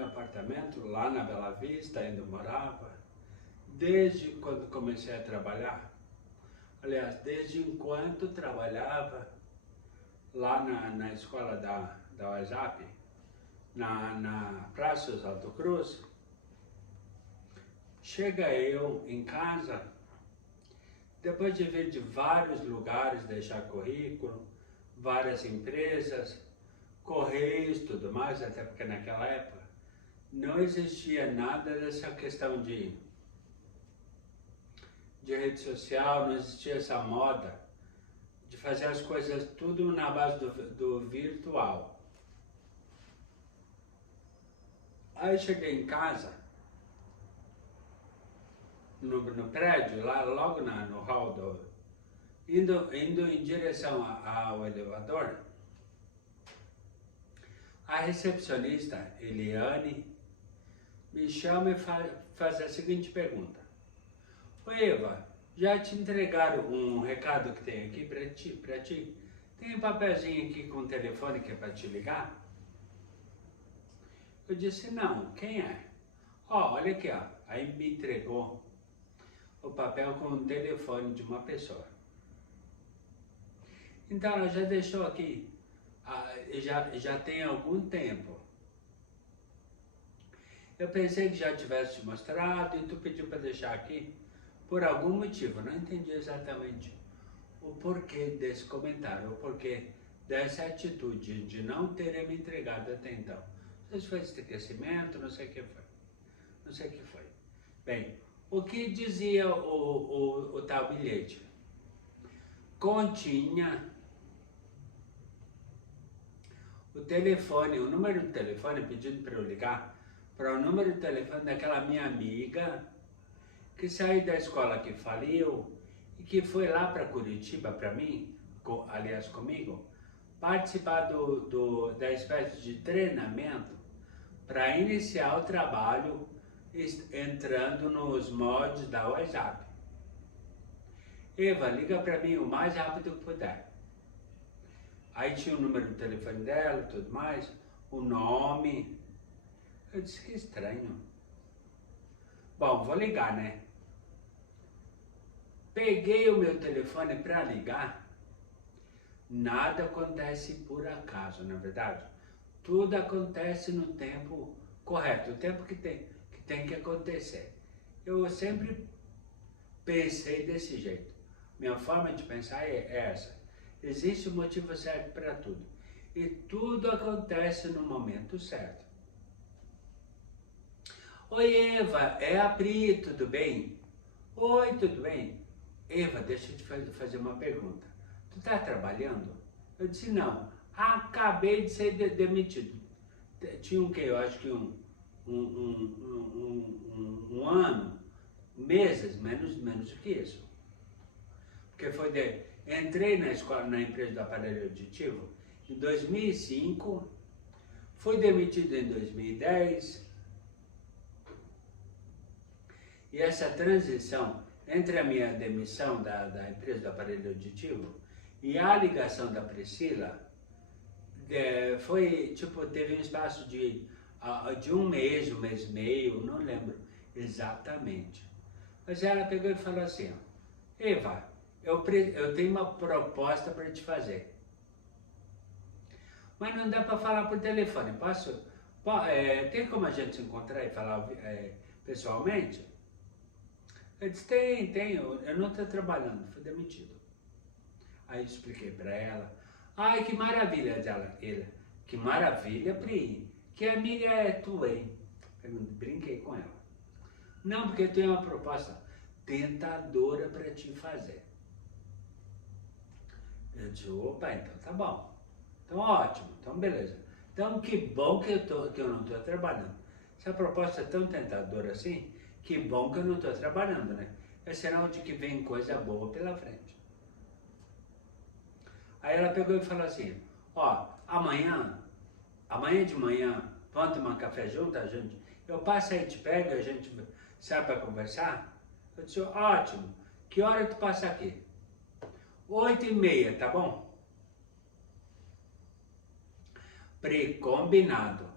meu apartamento lá na Bela Vista, ainda morava, desde quando comecei a trabalhar. Aliás, desde enquanto trabalhava lá na escola da WhatsApp, na Praça Oswaldo Cruz, chega eu em casa, depois de vir de vários lugares deixar currículo, várias empresas, correios, tudo mais, até porque naquela época não existia nada dessa questão de rede social, não existia essa moda de fazer as coisas tudo na base do virtual. Aí cheguei em casa, no prédio, lá logo no hall, indo em direção ao elevador, a recepcionista, Eliane, me chama e faz a seguinte pergunta. Oi, Eva, já te entregaram um recado que tem aqui para ti? Tem um papelzinho aqui com o telefone que é para te ligar? Eu disse, não, quem é? Ó, olha aqui, ó. Aí me entregou o papel com o telefone de uma pessoa. Então ela já deixou aqui, já tem algum tempo. Eu pensei que já tivesse te mostrado e tu pediu para deixar aqui por algum motivo. Não entendi exatamente o porquê desse comentário, o porquê dessa atitude de não ter me entregado até então. Não sei se foi esquecimento, não sei o que foi. Não sei o que foi. Bem, o que dizia o tal bilhete? Continha o telefone, o número de telefone pedindo para eu ligar para o número de telefone daquela minha amiga que saiu da escola que faliu e que foi lá para Curitiba para mim, aliás comigo, participar da espécie de treinamento para iniciar o trabalho entrando nos mods da WhatsApp. Eva, liga para mim o mais rápido que puder. Aí tinha o número do telefone dela e tudo mais, o nome. Eu disse, que estranho. Bom, vou ligar, né? Peguei o meu telefone para ligar. Nada acontece por acaso, na verdade. Tudo acontece no tempo correto, o tempo que tem que acontecer. Eu sempre pensei desse jeito. Minha forma de pensar é essa. Existe um motivo certo para tudo. E tudo acontece no momento certo. Oi, Eva, é a Pri, tudo bem? Oi, tudo bem? Eva, deixa eu te fazer uma pergunta. Tu está trabalhando? Eu disse, não. Acabei de ser demitido. Tinha o quê? Eu acho que um ano, meses, menos do que isso. Porque entrei na escola, na empresa do aparelho auditivo em 2005, fui demitido em 2010, e essa transição entre a minha demissão da empresa do aparelho auditivo e a ligação da Priscila, foi, tipo, teve um espaço de um mês e meio, não lembro exatamente. Mas ela pegou e falou assim, Eva, eu tenho uma proposta para te fazer. Mas não dá para falar por telefone, tem como a gente se encontrar e falar pessoalmente? Eu disse, tem, eu não estou trabalhando, fui demitido. Aí eu expliquei para ela, ai que maravilha dela, que maravilha, Pri, que amiga é tua, hein? Eu brinquei com ela. Não, porque eu tenho uma proposta tentadora para te fazer. Eu disse, opa, então tá bom. Então ótimo, então beleza. Então que bom que eu não estou trabalhando. Se a proposta é tão tentadora assim, que bom que eu não estou trabalhando, né? É sinal de que vem coisa boa pela frente. Aí ela pegou e falou assim, ó, amanhã de manhã, vamos tomar um café junto, eu passo aí, te pego, a gente sai para conversar? Eu disse, ótimo, que hora tu passa aqui? 8h30, tá bom? Combinado.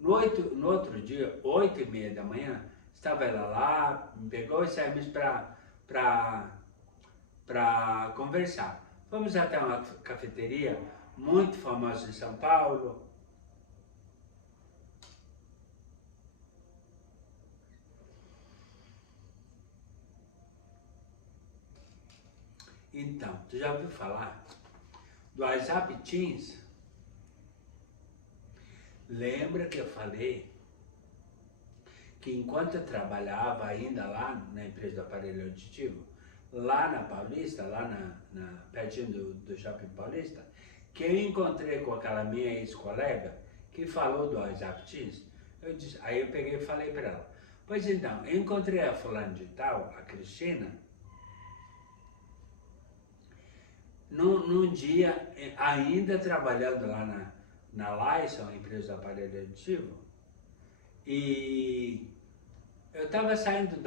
No outro dia, 8h30 da manhã, estava ela lá, me pegou e saímos para conversar. Fomos até uma cafeteria muito famosa em São Paulo. Então, tu já ouviu falar do WhatsApp Teams? Lembra que eu falei que enquanto eu trabalhava ainda lá na empresa do aparelho auditivo, lá na Paulista, lá pertinho do Shopping Paulista, que eu encontrei com aquela minha ex-colega que falou do WhatsApp Teams? Aí eu peguei e falei para ela, pois então, eu encontrei a fulana de tal, a Cristina, num dia, ainda trabalhando lá na Lyson, empresa do aparelho auditivo, e eu estava saindo do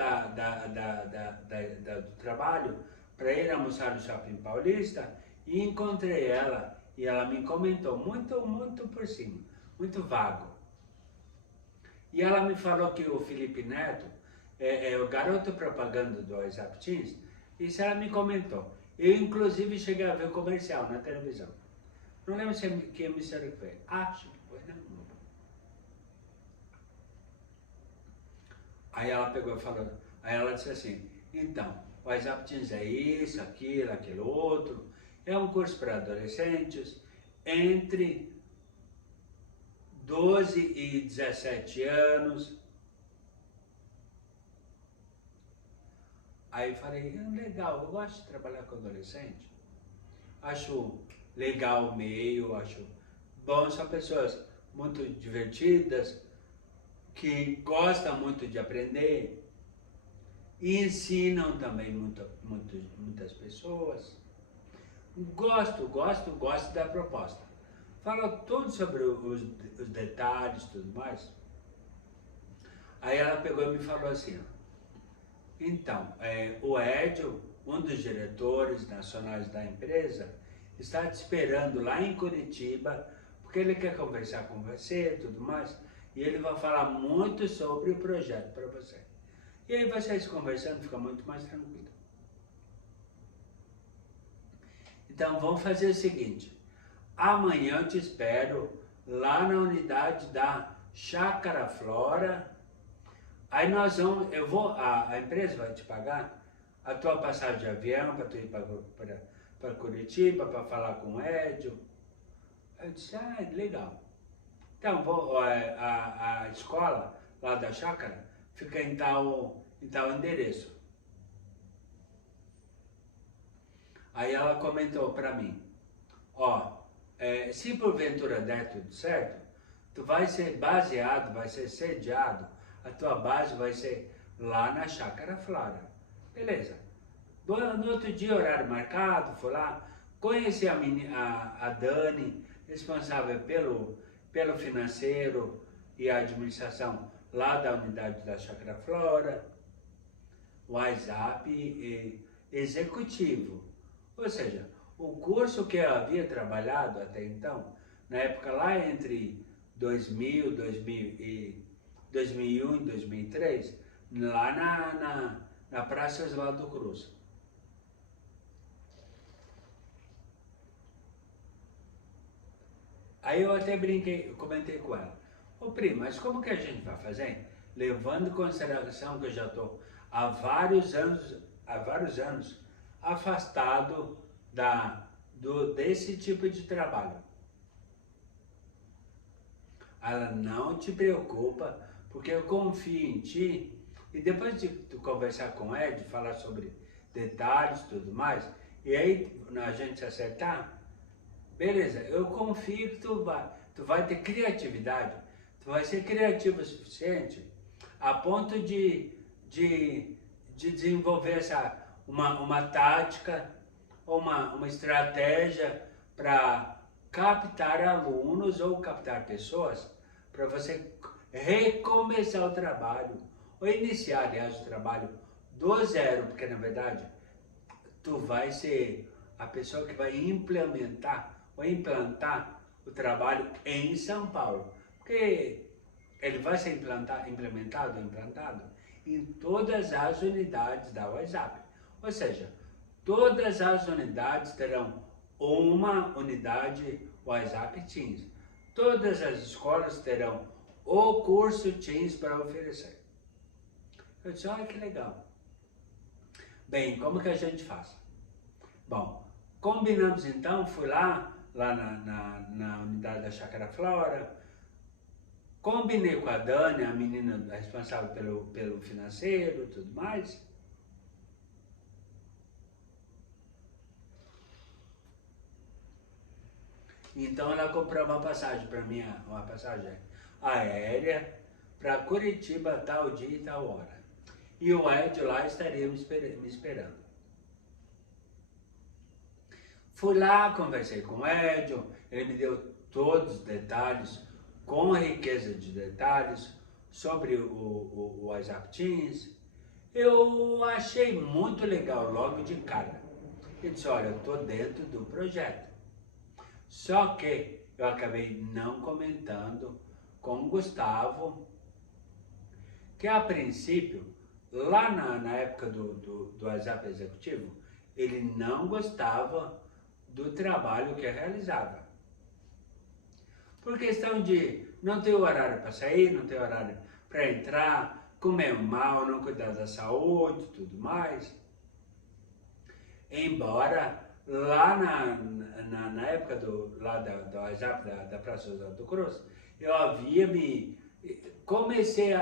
trabalho para ir almoçar no Shopping Paulista e encontrei ela e ela me comentou muito por cima, muito vago. E ela me falou que o Felipe Neto é o garoto propaganda do WhatsApp Teams. Isso ela me comentou. Eu inclusive cheguei a ver o comercial na televisão. Não lembro que emissora que foi. Acho que foi na Globo. Aí ela pegou e falou, aí ela disse assim, então, o WhatsApp Teams é isso, aquilo outro, é um curso para adolescentes entre 12 e 17 anos. Aí eu falei, legal, eu gosto de trabalhar com adolescente, acho legal o meio, acho bom, são pessoas muito divertidas, que gostam muito de aprender e ensinam também muitas pessoas. Gosto da proposta. Fala tudo sobre os detalhes e tudo mais. Aí ela pegou e me falou assim, então, o Edio, um dos diretores nacionais da empresa, está te esperando lá em Curitiba, porque ele quer conversar com você e tudo mais, e ele vai falar muito sobre o projeto para você. E aí vocês conversando fica muito mais tranquilo. Então vamos fazer o seguinte, amanhã eu te espero lá na unidade da Chácara Flora. Aí a empresa vai te pagar a tua passagem de avião para tu ir para Curitiba, para falar com o Edio. Eu disse, legal. Então, a escola lá da chácara fica em tal endereço. Aí ela comentou para mim, se porventura der tudo certo, tu vai ser sediado, a tua base vai ser lá na Chácara Flora. Beleza. No outro dia, horário marcado, fui lá, conheci a Dani, responsável pelo financeiro e a administração lá da unidade da Chácara Flora, WhatsApp executivo. Ou seja, o curso que eu havia trabalhado até então, na época lá entre 2001 e 2003, lá na Praça Oswaldo Cruz. Aí eu até brinquei, eu comentei com ela, primo, mas como que a gente vai fazer? Levando em consideração que eu já estou há vários anos afastado desse tipo de trabalho. Ela, não te preocupa, porque eu confio em ti, e depois de tu conversar com o Ed, falar sobre detalhes e tudo mais, e aí a gente se acertar, beleza, eu confio que tu vai ter criatividade, tu vai ser criativo o suficiente a ponto de desenvolver uma tática, uma estratégia para captar alunos ou captar pessoas para você recomeçar o trabalho, ou iniciar, aliás, o trabalho do zero, porque na verdade tu vai ser a pessoa que vai implantar o trabalho em São Paulo. Porque ele vai ser implantado em todas as unidades da WhatsApp. Ou seja, todas as unidades terão uma unidade WhatsApp Teams. Todas as escolas terão o curso Teams para oferecer. Eu disse, olha que legal. Bem, como que a gente faz? Bom, combinamos então, fui lá na unidade da Chácara Flora, combinei com a Dani, a menina responsável pelo financeiro e tudo mais. Então ela comprou uma passagem para mim, uma passagem aérea para Curitiba tal dia e tal hora. E o Ed lá estaria me esperando. Fui lá, conversei com o Ed, ele me deu todos os detalhes, com riqueza de detalhes, sobre o WhatsApp Teams. Eu achei muito legal logo de cara. Ele disse, olha, eu estou dentro do projeto. Só que eu acabei não comentando com o Gustavo, que a princípio, lá na época do WhatsApp Executivo, ele não gostava do trabalho que eu realizava. Por questão de não ter horário para sair, não ter horário para entrar, comer mal, não cuidar da saúde e tudo mais. Embora lá na época da WhatsApp, da Praça Oswaldo Cruz, eu comecei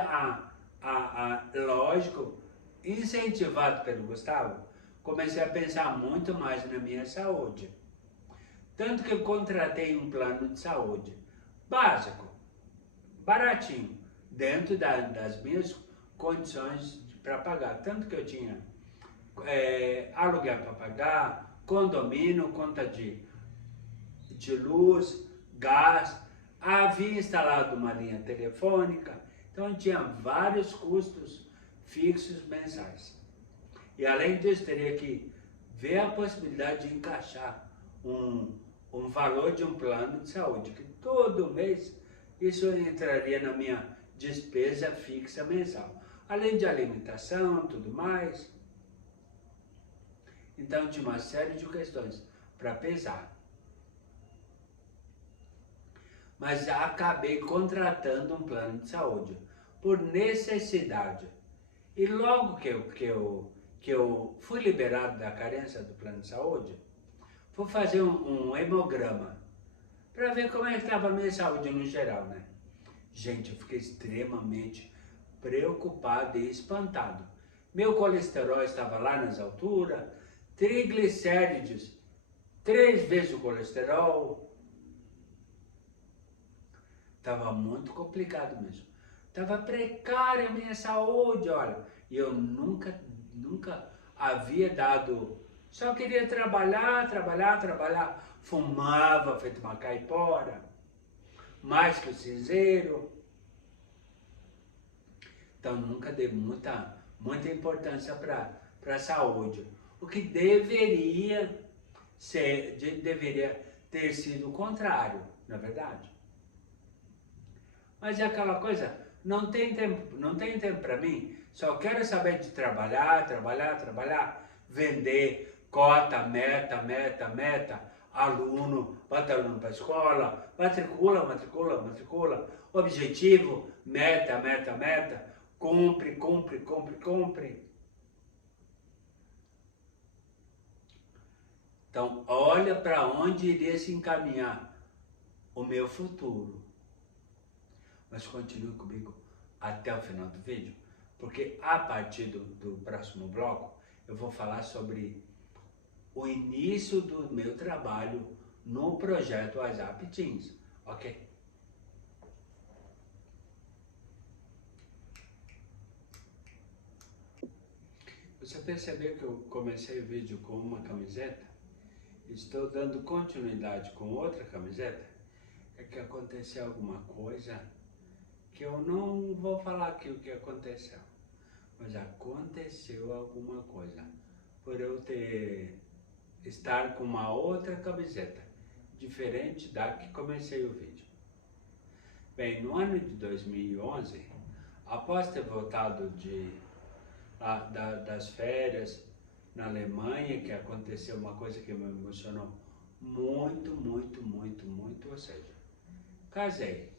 lógico, incentivado pelo Gustavo, comecei a pensar muito mais na minha saúde. Tanto que eu contratei um plano de saúde básico, baratinho, dentro das minhas condições para pagar. Tanto que eu tinha aluguel para pagar, condomínio, conta de luz, gás, havia instalado uma linha telefônica, então tinha vários custos fixos mensais. E além disso, teria que ver a possibilidade de encaixar um valor de um plano de saúde, que todo mês isso entraria na minha despesa fixa mensal. Além de alimentação, tudo mais. Então tinha uma série de questões para pesar. Mas acabei contratando um plano de saúde, por necessidade. E logo que eu fui liberado da carência do plano de saúde, fui fazer um hemograma, para ver como é que estava a minha saúde no geral, né? Gente, eu fiquei extremamente preocupado e espantado. Meu colesterol estava lá nas alturas, triglicérides, 3 vezes o colesterol. Estava muito complicado mesmo. Estava precária a minha saúde, olha. E eu nunca havia dado... Só queria trabalhar. Fumava, feito uma caipora. Mais que o cinzeiro. Então nunca dei muita importância para a saúde. O que deveria ter sido o contrário, na verdade. Mas é aquela coisa, não tem tempo para mim, só quero saber de trabalhar, vender, cota, meta, aluno, bota aluno para a escola, matricula, objetivo, meta, cumpre. Então, olha para onde iria se encaminhar o meu futuro. Mas continue comigo até o final do vídeo, porque a partir do próximo bloco eu vou falar sobre o início do meu trabalho no projeto WhatsApp Teams, ok? Você percebeu que eu comecei o vídeo com uma camiseta? Estou dando continuidade com outra camiseta? É que aconteceu alguma coisa que eu não vou falar aqui o que aconteceu, mas aconteceu alguma coisa por eu estar com uma outra camiseta, diferente da que comecei o vídeo. Bem, no ano de 2011, após ter voltado das férias na Alemanha, que aconteceu uma coisa que me emocionou muito, muito, muito, muito, ou seja, casei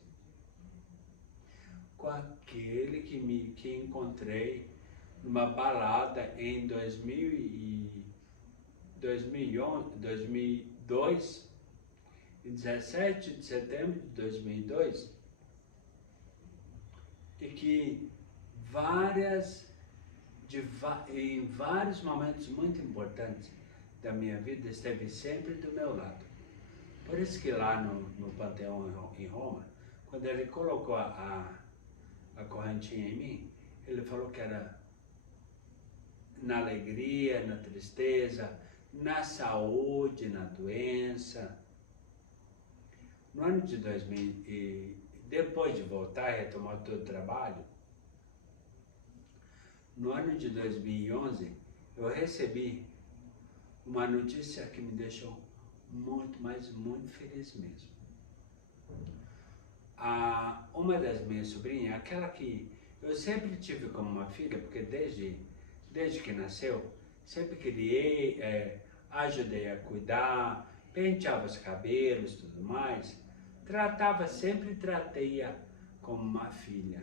com aquele que encontrei numa balada em 2002, em 17 de setembro de 2002, e que em vários momentos muito importantes da minha vida esteve sempre do meu lado. Por isso que lá no Panteão em Roma, quando ele colocou a correntinha em mim, ele falou que era na alegria, na tristeza, na saúde, na doença. No ano de 2000, e depois de voltar e retomar todo o trabalho, no ano de 2011, eu recebi uma notícia que me deixou muito, mas muito feliz mesmo. Uma das minhas sobrinhas, aquela que eu sempre tive como uma filha, porque desde que nasceu, sempre criei, ajudei a cuidar, penteava os cabelos e tudo mais, tratei-a como uma filha.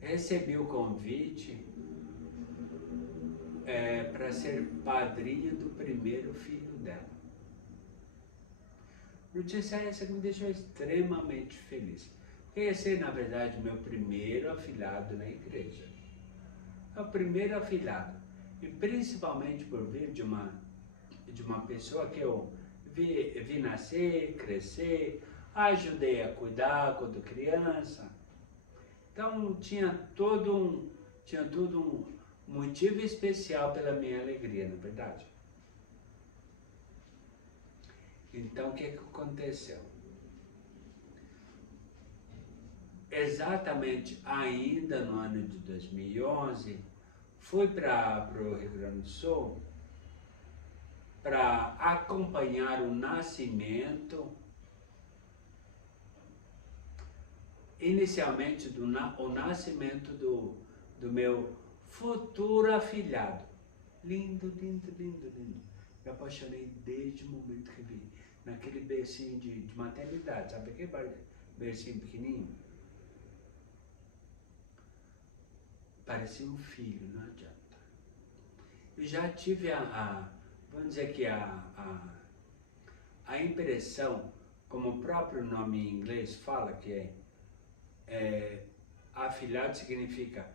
Recebi o convite para ser padrinho do primeiro filho dela. Notícia essa que me deixou extremamente feliz. Esse é, na verdade, meu primeiro afilhado na igreja. É o primeiro afilhado. E principalmente por vir de uma pessoa que eu vi nascer, crescer, ajudei a cuidar quando criança. Então tinha todo um motivo especial pela minha alegria, na verdade. Então o que aconteceu? Exatamente ainda no ano de 2011, fui para o Rio Grande do Sul para acompanhar o nascimento, inicialmente o nascimento do meu futuro afilhado. Lindo, lindo, lindo, lindo. Me apaixonei desde o momento que vi, naquele bercinho de maternidade, sabe aquele bercinho pequenininho? Parecia um filho, não adianta. Eu já tive vamos dizer que a impressão, como o próprio nome em inglês fala, que afilhado significa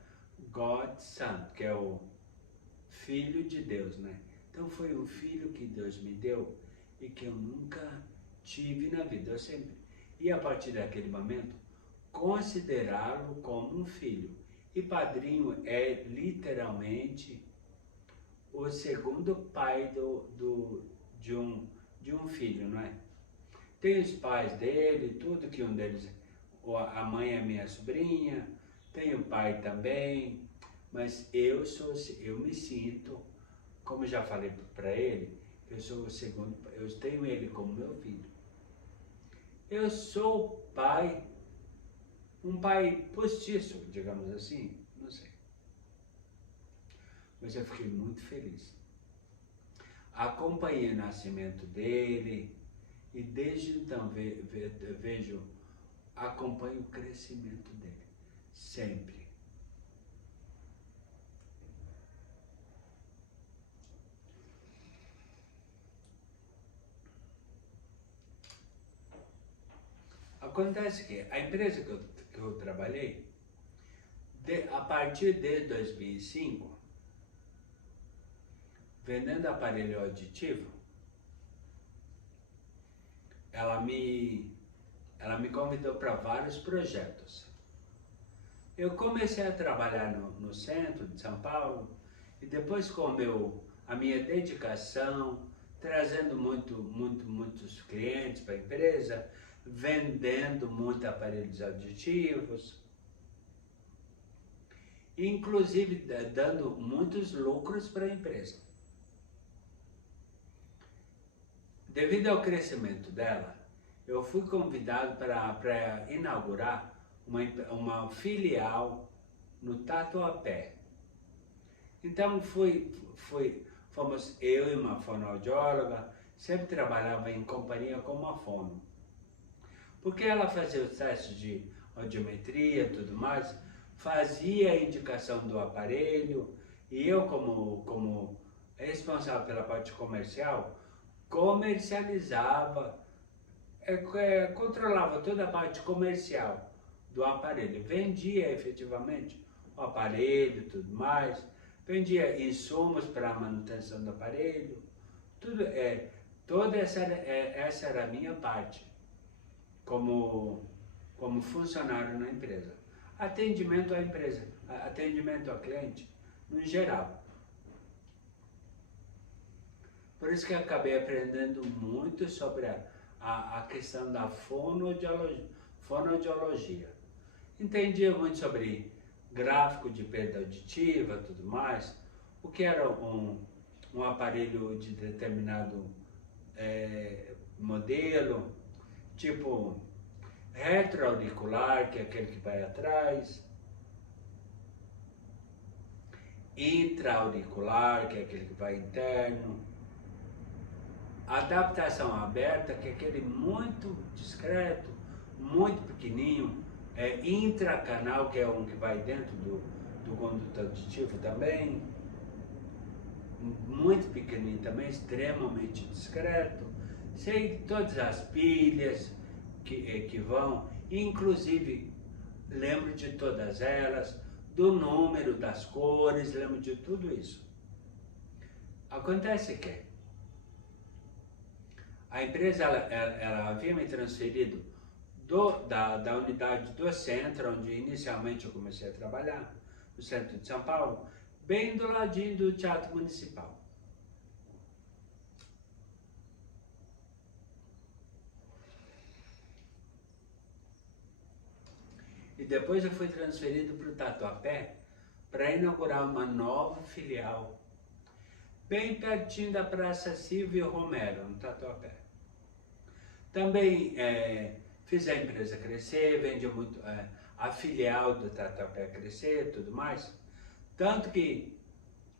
God's Son, que é o Filho de Deus, né? Então foi um filho que Deus me deu e que eu nunca tive na vida, eu sempre. E a partir daquele momento, considerá-lo como um filho. E padrinho é literalmente o segundo pai de um filho, não é? Tem os pais dele, tudo que um deles, a mãe é minha sobrinha, tem o pai também, mas eu me sinto, como já falei para ele, eu sou o segundo, eu tenho ele como meu filho. Eu sou pai, um pai postiço, digamos assim, não sei. Mas eu fiquei muito feliz. Acompanhei o nascimento dele e desde então acompanho o crescimento dele, sempre. Acontece que a empresa que eu trabalhei, a partir de 2005, vendendo aparelho auditivo, ela me convidou para vários projetos. Eu comecei a trabalhar no centro de São Paulo e depois com a minha dedicação, trazendo muitos clientes para a empresa, vendendo muitos aparelhos auditivos, inclusive dando muitos lucros para a empresa. Devido ao crescimento dela, eu fui convidado para inaugurar uma filial no Tatuapé. Então fomos eu e uma fonoaudióloga, sempre trabalhava em companhia com uma fono. Porque ela fazia os testes de audiometria e tudo mais, fazia a indicação do aparelho, e eu como responsável pela parte comercial, comercializava, controlava toda a parte comercial do aparelho, vendia efetivamente o aparelho e tudo mais, vendia insumos para a manutenção do aparelho, toda essa era a minha parte como funcionário na empresa. Atendimento à empresa, atendimento ao cliente, no geral. Por isso que eu acabei aprendendo muito sobre a questão da fonoaudiologia. Entendia muito sobre gráfico de perda auditiva, tudo mais, o que era um aparelho de determinado modelo, tipo retroauricular, que é aquele que vai atrás, intraauricular, que é aquele que vai interno, adaptação aberta, que é aquele muito discreto, muito pequenininho, intracanal, que é um que vai dentro do conduto auditivo também, muito pequenininho também, extremamente discreto. Sei todas as pilhas que vão, inclusive lembro de todas elas, do número, das cores, lembro de tudo isso. Acontece que a empresa ela havia me transferido da unidade do centro, onde inicialmente eu comecei a trabalhar, no centro de São Paulo, bem do ladinho do Teatro Municipal. E depois eu fui transferido para o Tatuapé para inaugurar uma nova filial, bem pertinho da Praça Silvio Romero, no Tatuapé. Também fiz a empresa crescer, vendi muito, a filial do Tatuapé crescer e tudo mais. Tanto que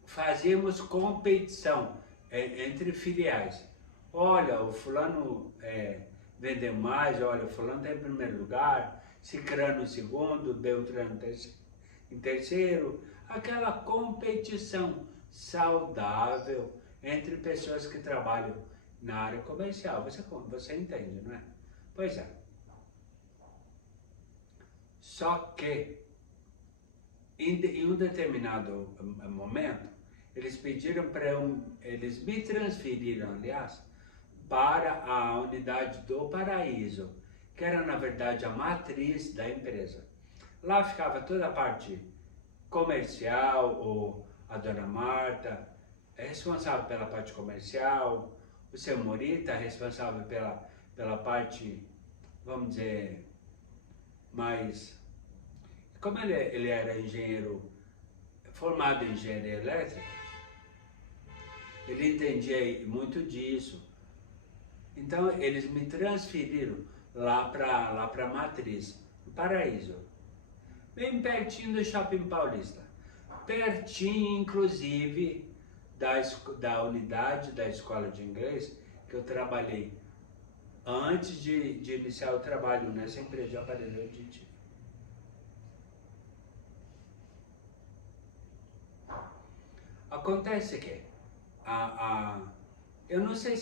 fazíamos competição entre filiais. Olha, o fulano vendeu mais, olha, o fulano está em primeiro lugar, Cicrano em segundo, Beltrano em terceiro. Aquela competição saudável entre pessoas que trabalham na área comercial. Você entende, não é? Pois é. Só que, em um determinado momento, eles me transferiram, aliás, para a unidade do Paraíso, que era, na verdade, a matriz da empresa. Lá ficava toda a parte comercial, a dona Marta é responsável pela parte comercial, o seu Morita é responsável pela parte, vamos dizer, mais... Como ele era engenheiro, formado em engenharia elétrica, ele entendia muito disso. Então, eles me transferiram lá para a matriz, no Paraíso, bem pertinho do Shopping Paulista, pertinho, inclusive, da unidade da escola de inglês que eu trabalhei antes de iniciar o trabalho nessa empresa de aparelho auditivo. Acontece que eu não sei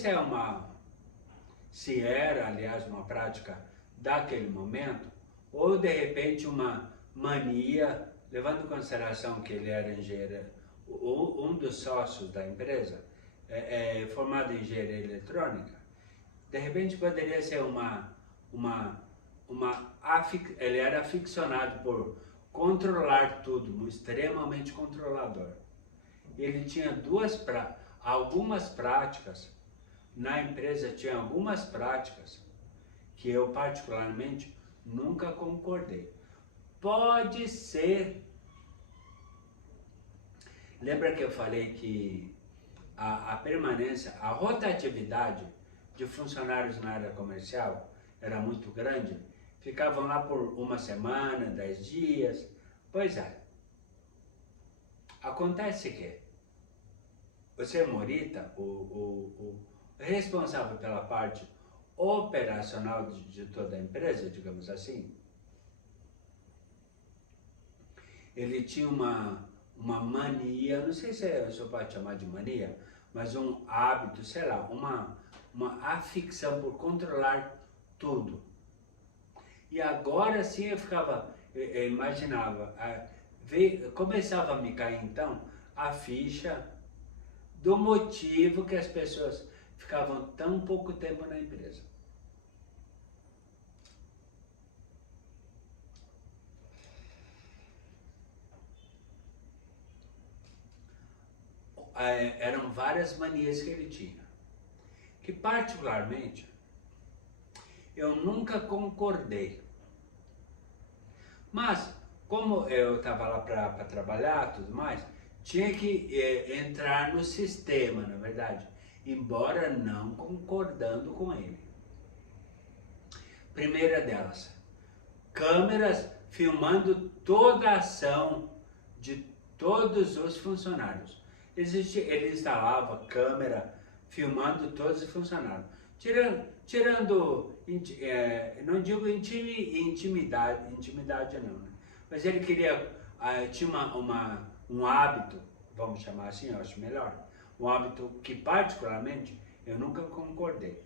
se era, aliás, uma prática daquele momento, ou de repente uma mania, levando em consideração que ele era engenheiro, um dos sócios da empresa, formado em engenharia eletrônica, de repente poderia ser ele era aficionado por controlar tudo, extremamente controlador. Ele tinha algumas práticas, na empresa tinha algumas práticas que eu particularmente nunca concordei. Pode ser, lembra que eu falei que a permanência, a rotatividade de funcionários na área comercial era muito grande, ficavam lá por uma semana, 10 dias. Pois é. Acontece que o Semorita, o responsável pela parte operacional de toda a empresa, digamos assim, ele tinha uma mania, não sei se o senhor pode chamar de mania, mas um hábito, sei lá, uma afição por controlar tudo. E agora sim eu imaginava, começava a me cair então a ficha do motivo que as pessoas ficavam tão pouco tempo na empresa. Eram várias manias que ele tinha, que particularmente eu nunca concordei. Mas, como eu estava lá para trabalhar e tudo mais, tinha que entrar no sistema, na verdade, embora não concordando com ele. Primeira delas, câmeras filmando toda a ação de todos os funcionários. Ele instalava câmera filmando todos os funcionários. Tirando não digo intimidade não, né? Mas ele queria, tinha um hábito, vamos chamar assim, eu acho melhor, um hábito que particularmente eu nunca concordei.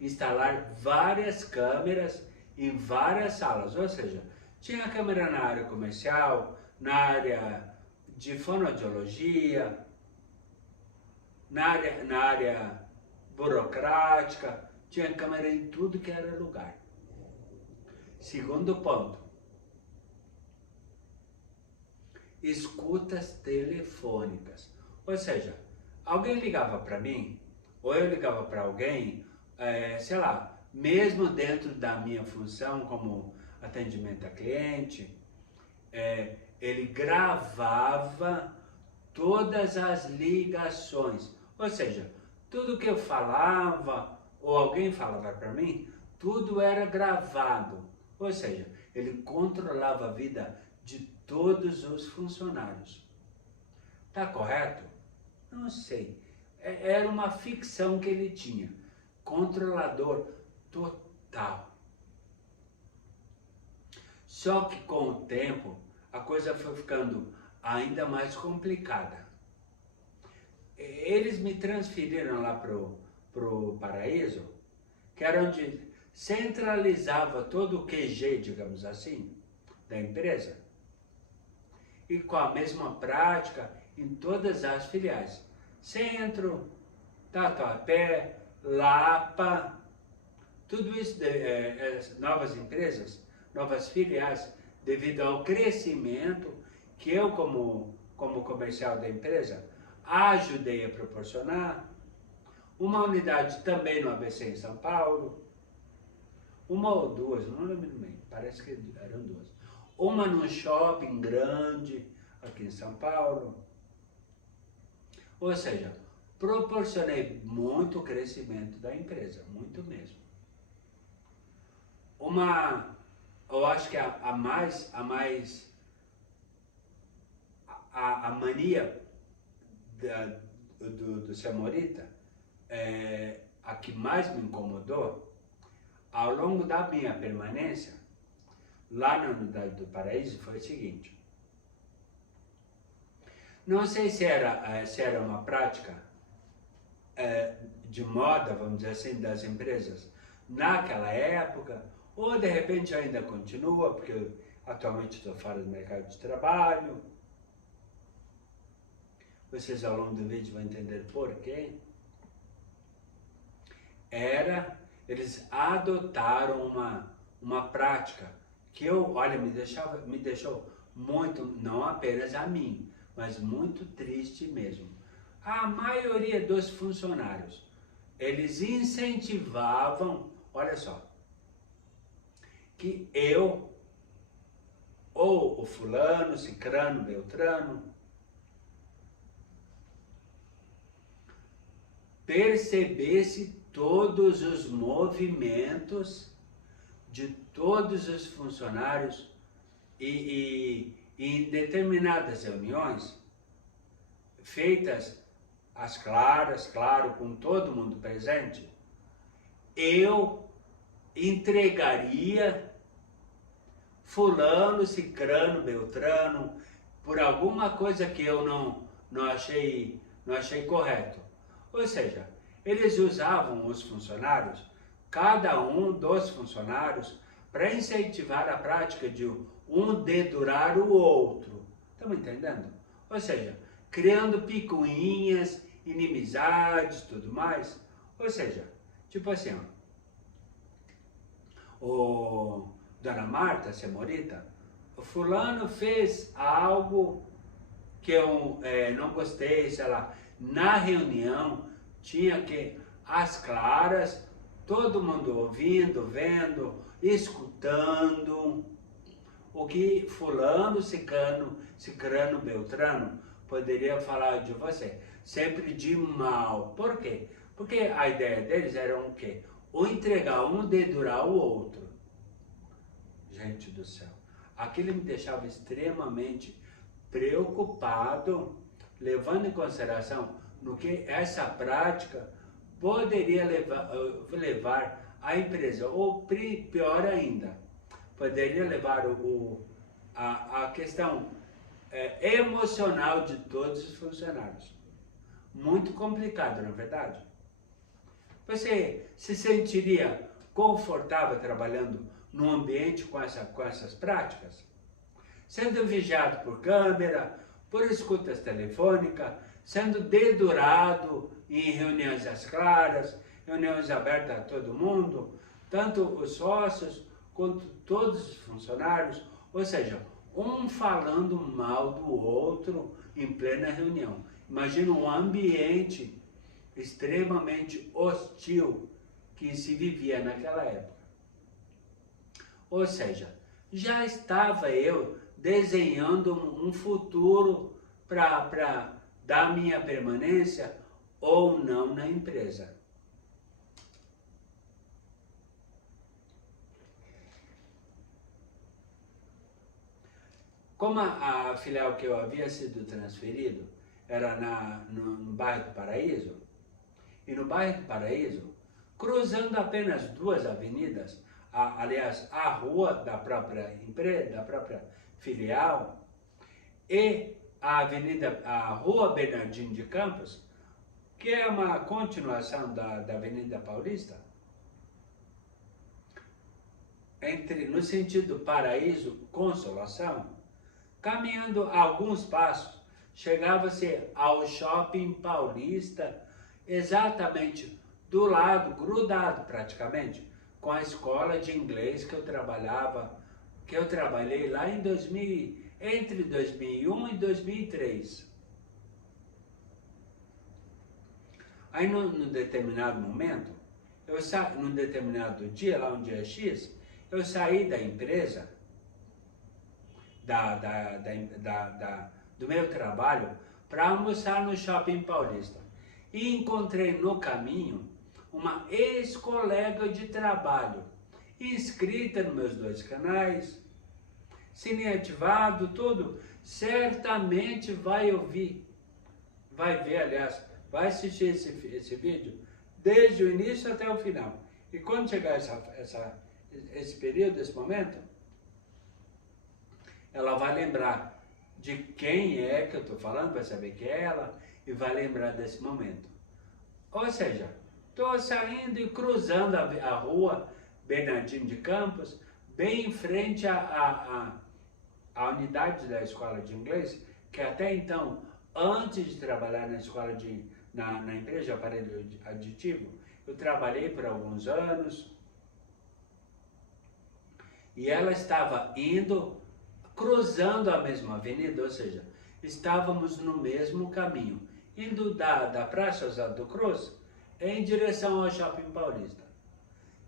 Instalar várias câmeras em várias salas, ou seja, tinha câmera na área comercial, na área de fonoaudiologia, na área burocrática, tinha câmera em tudo que era lugar. Segundo ponto, escutas telefônicas, ou seja, alguém ligava para mim, ou eu ligava para alguém, sei lá, mesmo dentro da minha função como atendimento a cliente, ele gravava todas as ligações, ou seja, tudo que eu falava ou alguém falava para mim, tudo era gravado, ou seja, ele controlava a vida de todos os funcionários. Tá correto? Não sei. Era uma ficção que ele tinha. Controlador total. Só que com o tempo, a coisa foi ficando ainda mais complicada. Eles me transferiram lá pro Paraíso, que era onde centralizava todo o QG, digamos assim, da empresa, e com a mesma prática em todas as filiais. Centro, Tatuapé, Lapa, tudo isso, novas empresas, novas filiais, devido ao crescimento que eu, como comercial da empresa, ajudei a proporcionar. Uma unidade também no ABC em São Paulo, uma ou duas, não lembro bem, parece que eram duas. Uma num shopping grande aqui em São Paulo. Ou seja, proporcionei muito crescimento da empresa, muito mesmo. Eu acho que a mania do Semorita, a que mais me incomodou, ao longo da minha permanência, lá na unidade do Paraíso, foi o seguinte. Não sei se era uma prática de moda, vamos dizer assim, das empresas naquela época, ou de repente ainda continua, porque atualmente estou fora do mercado de trabalho. Vocês ao longo do vídeo vão entender por quê. Eles adotaram uma prática que olha, me deixou muito, não apenas a mim, mas muito triste mesmo. A maioria dos funcionários, eles incentivavam, olha só, que eu, ou o fulano, cicrano, beltrano, percebesse todos os movimentos de todos os funcionários e em determinadas reuniões, feitas às claras, claro, com todo mundo presente, eu entregaria fulano, cicrano, beltrano, por alguma coisa que eu não achei correto. Ou seja, eles usavam os funcionários, cada um dos funcionários, para incentivar a prática de um dedurar o outro. Estamos entendendo? Ou seja, criando picuinhas, inimizades, tudo mais. Ou seja, tipo assim, ó, Dona Marta, senhorita, o fulano fez algo que eu não gostei, sei lá, na reunião tinha que, às claras, todo mundo ouvindo, vendo, escutando o que fulano, cicrano, beltrano poderia falar de você, sempre de mal. Por quê? Porque a ideia deles era o quê? O entregar um dedurar o outro. Gente do céu, aquilo me deixava extremamente preocupado, levando em consideração no que essa prática poderia levar a empresa, ou pior ainda, poderia levar a questão emocional de todos os funcionários. Muito complicado, não é verdade? Você se sentiria confortável trabalhando num ambiente com essas práticas? Sendo vigiado por câmera, por escutas telefônicas, sendo dedurado em reuniões às claras, reuniões abertas a todo mundo, tanto os sócios quanto todos os funcionários, ou seja, um falando mal do outro em plena reunião. Imagina um ambiente extremamente hostil que se vivia naquela época. Ou seja, já estava eu desenhando um futuro para dar minha permanência ou não na empresa. Como a filial que eu havia sido transferido era no bairro do Paraíso, e no bairro do Paraíso, cruzando apenas duas avenidas, aliás, a rua da própria empresa, da própria filial, e a Rua Bernardino de Campos, que é uma continuação da Avenida Paulista, no sentido Paraíso, Consolação, caminhando alguns passos, chegava-se ao Shopping Paulista, exatamente do lado, grudado praticamente, com a escola de inglês que eu trabalhei lá entre 2001 e 2003. Aí, num determinado momento, num determinado dia, lá um dia X, eu saí da empresa, do meu trabalho, para almoçar no Shopping Paulista. E encontrei no caminho uma ex-colega de trabalho, inscrita nos meus 2 canais, sininho ativado, tudo. Certamente vai ver, aliás, vai assistir esse vídeo desde o início até o final. E quando chegar esse período, esse momento, ela vai lembrar de quem é que eu estou falando, vai saber que é ela, e vai lembrar desse momento. Ou seja, estou saindo e cruzando a rua Bernardino de Campos, bem em frente à unidade da escola de inglês, que até então, antes de trabalhar na escola na empresa de aparelho aditivo, eu trabalhei por alguns anos, e ela estava cruzando a mesma avenida, ou seja, estávamos no mesmo caminho, indo da Praça Oswaldo do Cruz em direção ao Shopping Paulista,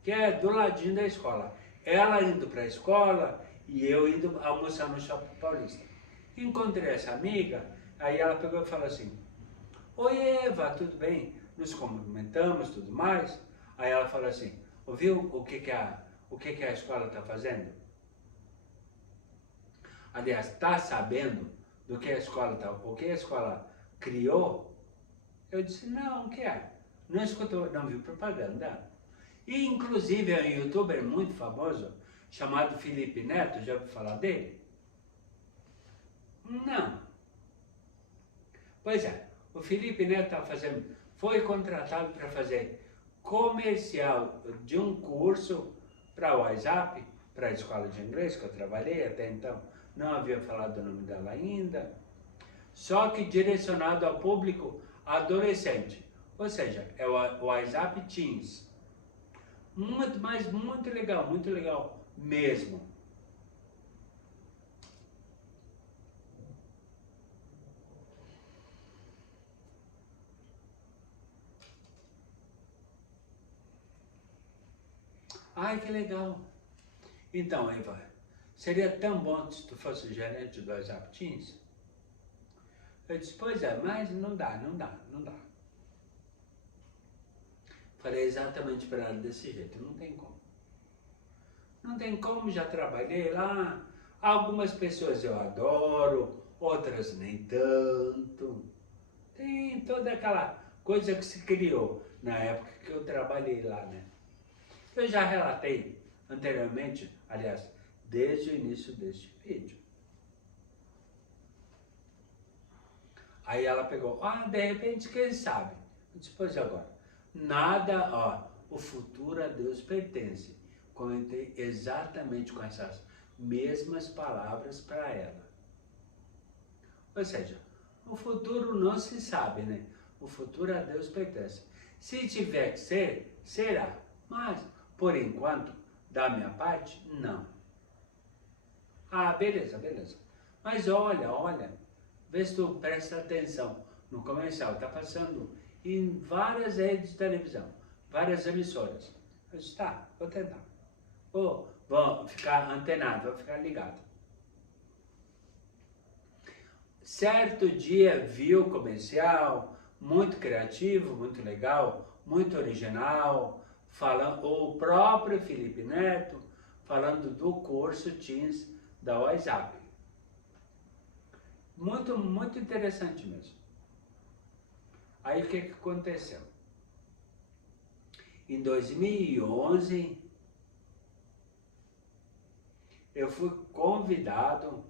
que é do ladinho da escola. Ela indo para a escola e eu indo almoçar no Shopping Paulista. Encontrei essa amiga, aí ela pegou e falou assim: "Oi Eva, tudo bem?" Nos cumprimentamos, tudo mais. Aí ela falou assim, ouviu o que que a escola está fazendo? Aliás, está sabendo do que a escola tá, o que a escola criou? Eu disse, não, o que é? Não escutou, não viu propaganda. E inclusive é um youtuber muito famoso, chamado Felipe Neto, já ouviu falar dele? Não. Pois é, o Felipe Neto foi contratado para fazer comercial de um curso para o WhatsApp, para a escola de inglês que eu trabalhei até então, não havia falado o nome dela ainda, só que direcionado ao público adolescente, ou seja, é o WhatsApp Teens. Mas muito legal mesmo. Ai, que legal. Então, Eva, seria tão bom se tu fosse gerente do WhatsApp Teens? Eu disse, pois é, mas não dá. Falei exatamente para ela desse jeito, não tem como. Não tem como, já trabalhei lá. Algumas pessoas eu adoro, outras nem tanto. Tem toda aquela coisa que se criou na época que eu trabalhei lá, né? Eu já relatei anteriormente, aliás, desde o início deste vídeo. Aí ela pegou, de repente, quem sabe? Eu disse, pois agora, nada, o futuro a Deus pertence. Comentei exatamente com essas mesmas palavras para ela. Ou seja, o futuro não se sabe, né? O futuro a Deus pertence. Se tiver que ser, será. Mas, por enquanto, da minha parte, não. Beleza. Mas olha, vê se tu presta atenção no comercial. Está passando em várias redes de televisão, várias emissoras. Eu disse, tá, vou tentar. Vou ficar antenado, vou ficar ligado. Certo dia vi o comercial, muito criativo, muito legal, muito original, falando, o próprio Felipe Neto falando do curso Teens da WhatsApp. Muito interessante mesmo. Aí o que aconteceu? Em 2011, eu fui convidado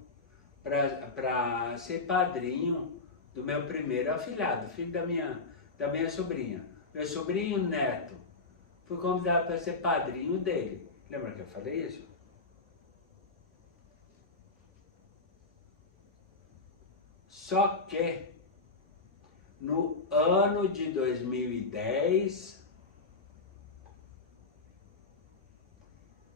para ser padrinho do meu primeiro afilhado, filho da minha sobrinha. Meu sobrinho neto. Fui convidado para ser padrinho dele. Lembra que eu falei isso? Só que no ano de 2010,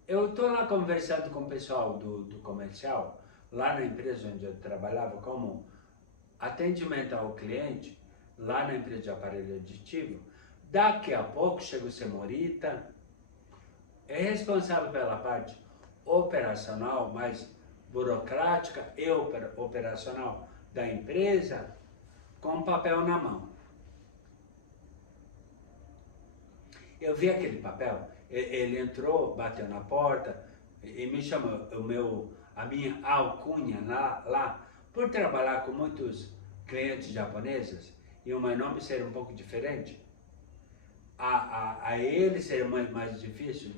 eu estou lá conversando com o pessoal do comercial, lá na empresa onde eu trabalhava como atendimento ao cliente, lá na empresa de aparelho aditivo. Daqui a pouco chega o Semorita, é responsável pela parte operacional, mais burocrática e operacional da empresa, com o papel na mão. Eu vi aquele papel, ele entrou, bateu na porta e me chamou, a minha alcunha lá, por trabalhar com muitos clientes japoneses e o meu nome ser um pouco diferente, a ele ser mais difícil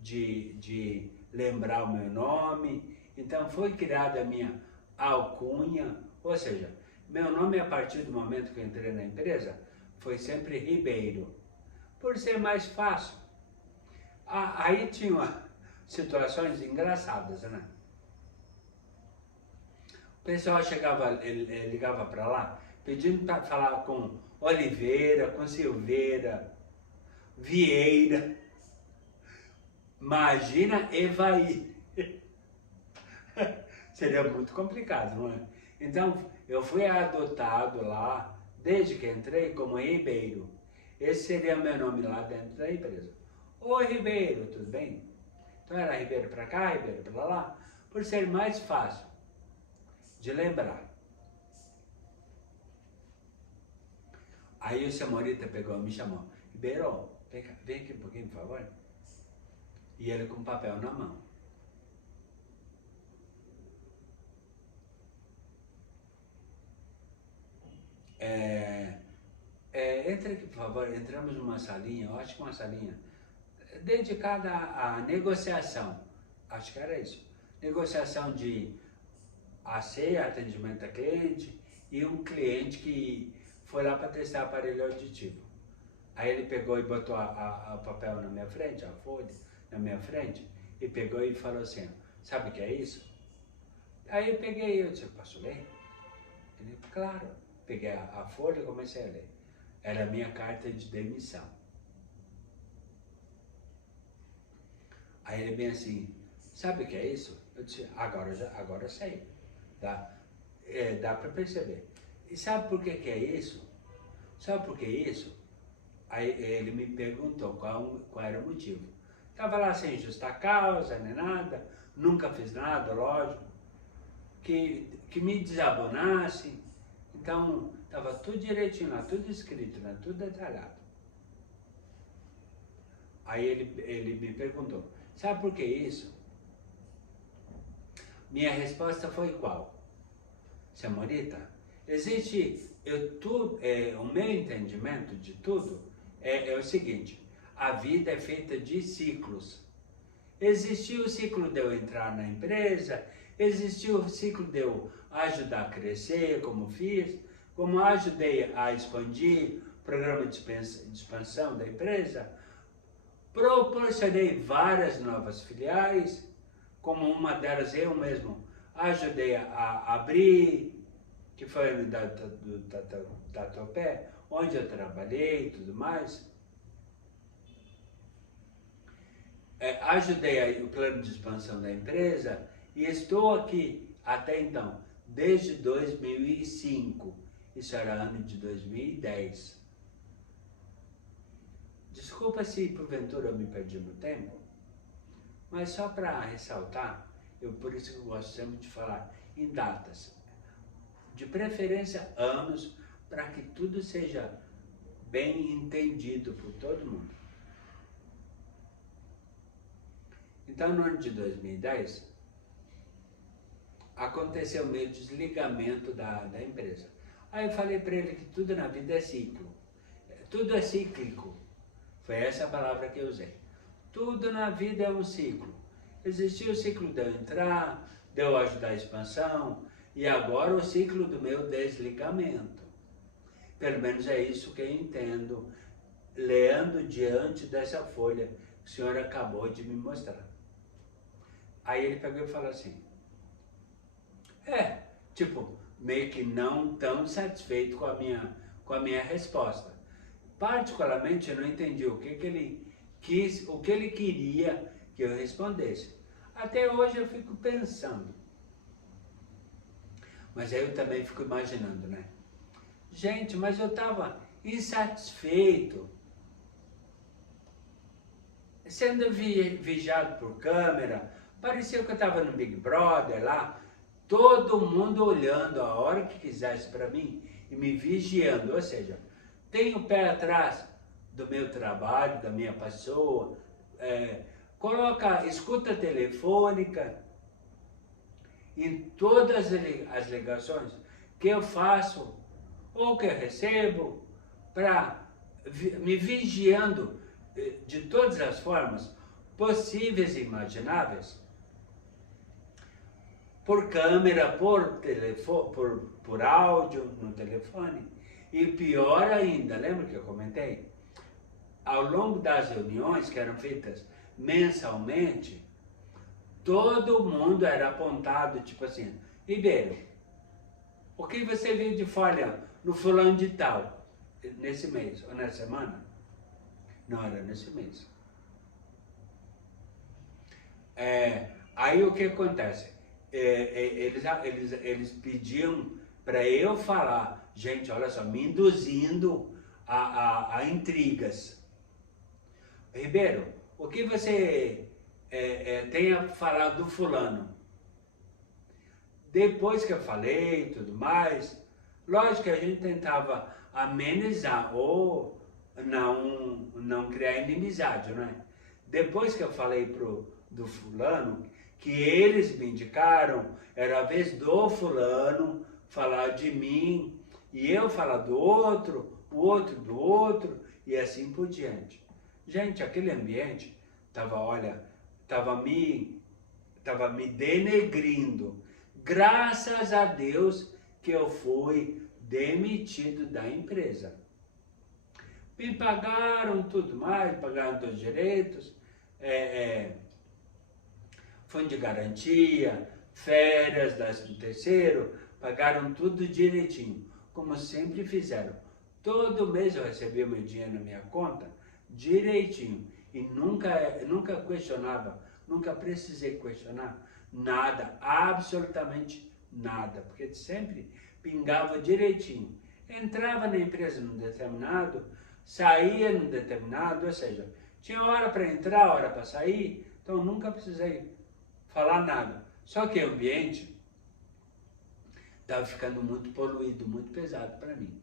de lembrar o meu nome, então foi criada a minha alcunha, ou seja, meu nome a partir do momento que eu entrei na empresa foi sempre Ribeiro, por ser mais fácil. Aí tinha situações engraçadas, né? O pessoal ligava para lá, pedindo para falar com Oliveira, com Silveira, Vieira, imagina Evaí. Seria muito complicado, não é? Então, eu fui adotado lá, desde que entrei, como Ribeiro. Esse seria meu nome lá dentro da empresa. Oi, Ribeiro, tudo bem? Então era Ribeiro para cá, Ribeiro para lá, por ser mais fácil de lembrar. Aí o Semorita pegou e me chamou. Ribeiro, vem aqui um pouquinho, por favor. E ele com papel na mão. Entra aqui, por favor. Entramos numa salinha, eu acho que uma salinha dedicada à negociação. Acho que era isso. Negociação de AC, atendimento a cliente, e um cliente que foi lá para testar aparelho auditivo. Aí ele pegou e botou o papel na minha frente, a folha na minha frente, e pegou e falou assim, sabe o que é isso? Aí eu peguei, eu disse, posso ler? Ele, claro. Peguei a folha e comecei a ler. Era a minha carta de demissão. Aí ele bem assim, sabe o que é isso? Eu disse, agora eu sei. Dá para perceber. E sabe por que é isso? Sabe por que é isso? Aí ele me perguntou qual era o motivo. Estava lá sem justa causa, nem nada, nunca fiz nada, lógico, que me desabonasse. Então, estava tudo direitinho lá, tudo escrito, né, tudo detalhado. Aí ele me perguntou, sabe por que isso? Minha resposta foi qual? Senhorita, o meu entendimento de tudo é o seguinte, a vida é feita de ciclos. Existiu o ciclo de eu entrar na empresa, existiu o ciclo de eu ajudar a crescer, como fiz, como ajudei a expandir o programa de expansão da empresa, proporcionei várias novas filiais, como uma delas eu mesmo ajudei a abrir, que foi no Tatuapé, onde eu trabalhei e tudo mais. Ajudei o plano de expansão da empresa e estou aqui até então, desde 2005. Isso era ano de 2010. Desculpa se porventura eu me perdi no tempo, mas só para ressaltar, por isso que eu gosto sempre de falar em datas. De preferência anos, para que tudo seja bem entendido por todo mundo. Então, no ano de 2010, aconteceu o meu desligamento da empresa. Aí eu falei para ele que tudo na vida é ciclo. Tudo é cíclico. Foi essa a palavra que eu usei. Tudo na vida é um ciclo. Existiu o ciclo de eu entrar, de eu ajudar a expansão, e agora o ciclo do meu desligamento. Pelo menos é isso que eu entendo, lendo diante dessa folha que o senhor acabou de me mostrar. Aí ele pegou e falou assim, meio que não tão satisfeito com a minha resposta. Particularmente eu não entendi o que ele quis, o que ele queria que eu respondesse. Até hoje eu fico pensando. Mas aí eu também fico imaginando, né? Gente, mas eu estava insatisfeito, sendo vigiado por câmera, parecia que eu estava no Big Brother lá, todo mundo olhando a hora que quisesse para mim e me vigiando, ou seja, tenho o pé atrás do meu trabalho, da minha pessoa, coloca escuta telefônica em todas as ligações que eu faço ou que eu recebo, me vigiando de todas as formas possíveis e imagináveis, por câmera, por telefone, por áudio no telefone. E pior ainda, lembra que eu comentei? Ao longo das reuniões que eram feitas mensalmente, todo mundo era apontado, tipo assim, Ribeiro, o que você viu de falha no fulano de tal, nesse mês ou nessa semana? Não, era nesse mês. Aí o que acontece? Eles pediam para eu falar, gente, olha só, me induzindo a intrigas. Ribeiro, o que você tem a falar do fulano? Depois que eu falei e tudo mais, lógico que a gente tentava amenizar ou não criar inimizade, não é? Depois que eu falei do fulano, que eles me indicaram, era a vez do fulano falar de mim, e eu falar do outro, o outro do outro, e assim por diante. Gente, aquele ambiente estava me denegrindo. Graças a Deus que eu fui demitido da empresa. Me pagaram tudo mais, pagaram todos os direitos, fundo de garantia, férias, 13º, pagaram tudo direitinho, como sempre fizeram. Todo mês eu recebia meu dinheiro na minha conta, direitinho, e nunca questionava, nunca precisei questionar nada, absolutamente nada, porque sempre pingava direitinho. Entrava na empresa num determinado, saía num determinado, ou seja, tinha hora para entrar, hora para sair, então nunca precisei falar nada. Só que o ambiente estava ficando muito poluído, muito pesado para mim.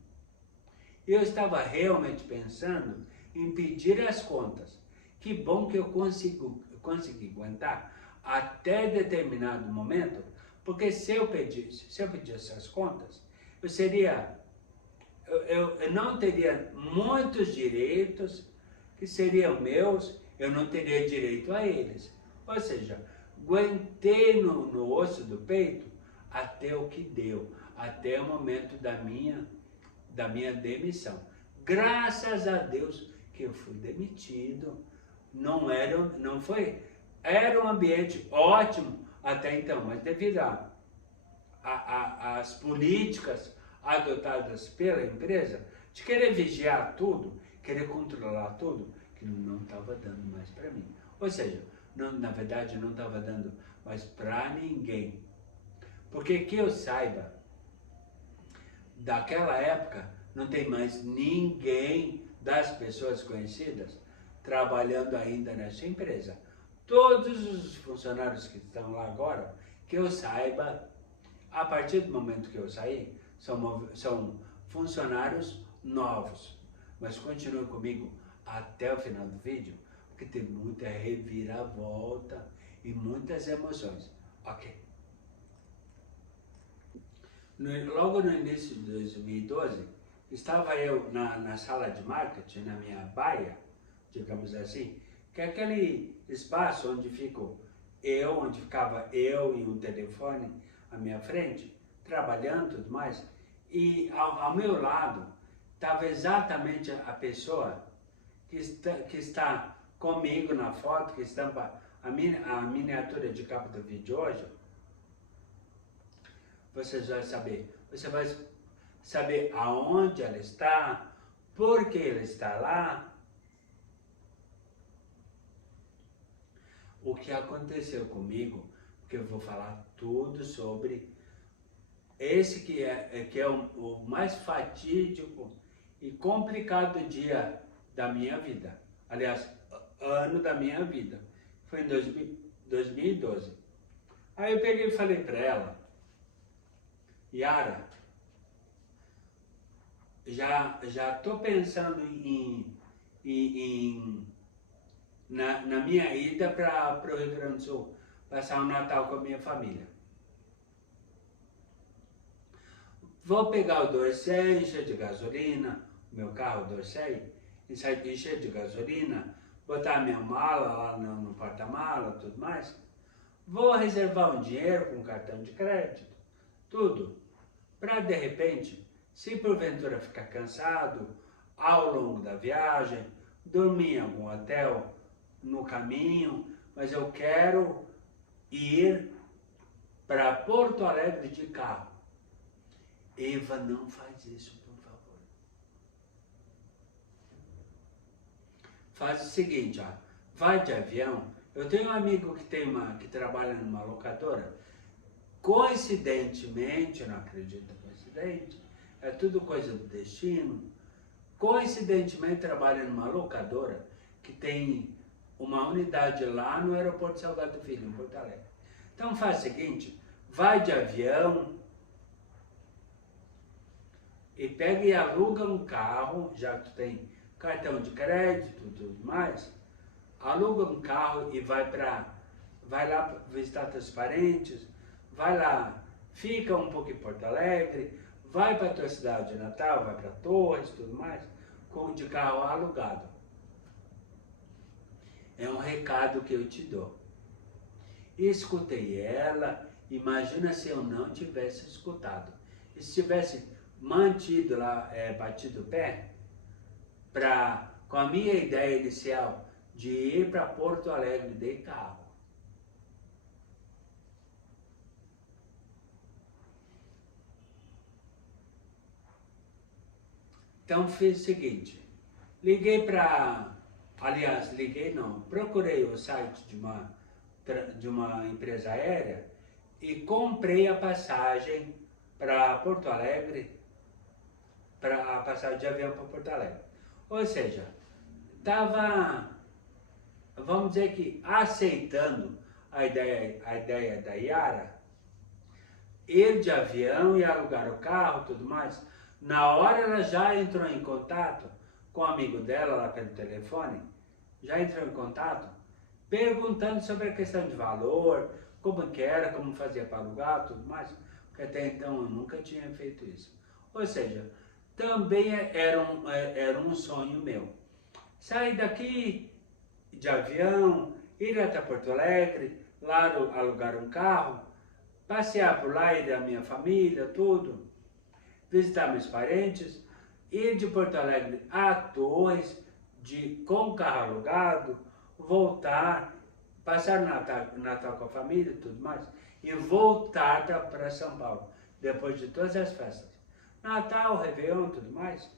Eu estava realmente pensando em pedir as contas. Que bom que eu consegui aguentar até determinado momento, porque se eu pedisse essas contas, eu não teria muitos direitos que seriam meus, eu não teria direito a eles. Ou seja, aguentei no osso do peito até o que deu, até o momento da minha demissão. Graças a Deus que eu fui demitido. Era um ambiente ótimo até então, mas devido às políticas adotadas pela empresa, de querer vigiar tudo, querer controlar tudo, que não estava dando mais para mim. Ou seja, na verdade não estava dando mais para ninguém. Porque que eu saiba, daquela época não tem mais ninguém das pessoas conhecidas trabalhando ainda nessa empresa. Todos os funcionários que estão lá agora, que eu saiba, a partir do momento que eu saí, são funcionários novos. Mas continue comigo até o final do vídeo, porque tem muita reviravolta e muitas emoções. Ok. Logo no início de 2012, estava eu na sala de marketing, na minha baia, digamos assim, que é aquele espaço onde ficava eu e um telefone à minha frente, trabalhando e tudo mais, e ao meu lado estava exatamente a pessoa que está comigo na foto, que estampa a miniatura de capa do vídeo hoje. Você vai saber aonde ela está, por que ela está lá, o que aconteceu comigo, porque eu vou falar tudo sobre esse que é o mais fatídico e complicado dia da minha vida. Aliás, ano da minha vida. Foi em 2012. Aí eu peguei e falei para ela, Yara, já estou pensando na minha ida para o Rio Grande do Sul, passar o Natal com a minha família. Vou pegar o Dorcel, encher de gasolina, o meu carro Dorcel, encher de gasolina, botar minha mala lá no porta-mala, tudo mais. Vou reservar um dinheiro com cartão de crédito, tudo, para de repente, se porventura ficar cansado ao longo da viagem, dormir em algum hotel no caminho, mas eu quero ir para Porto Alegre de carro. Eva, não faz isso, por favor. Faz o seguinte, ó, vai de avião. Eu tenho um amigo que trabalha numa locadora. Coincidentemente, não acredito em coincidente, é tudo coisa do destino. Coincidentemente trabalha numa locadora que tem uma unidade lá no aeroporto Salgado Filho, em Porto Alegre. Então faz o seguinte, vai de avião e pega e aluga um carro, já que tu tem cartão de crédito e tudo mais, aluga um carro e vai lá visitar teus parentes, vai lá, fica um pouco em Porto Alegre, vai para tua cidade de Natal, vai para Torres e tudo mais, de carro alugado. É um recado que eu te dou. E escutei ela, imagina se eu não tivesse escutado. E se tivesse mantido lá, batido o pé, com a minha ideia inicial de ir para Porto Alegre de carro. Então fiz o seguinte, procurei o site de uma empresa aérea e comprei a passagem para Porto Alegre, a passagem de avião para Porto Alegre. Ou seja, estava, vamos dizer que aceitando a ideia da Yara, ir de avião e alugar o carro e tudo mais. Na hora ela já entrou em contato com o amigo dela lá pelo telefone, já entrou em contato, perguntando sobre a questão de valor, como que era, como fazia para alugar, tudo mais, porque até então eu nunca tinha feito isso. Ou seja, também era um sonho meu. Sair daqui de avião, ir até Porto Alegre, lá alugar um carro, passear por lá, ir a minha família, tudo, visitar meus parentes, ir de Porto Alegre a Torres, com carro alugado, voltar, passar Natal com a família e tudo mais, e voltar para São Paulo, depois de todas as festas. Natal, Réveillon e tudo mais.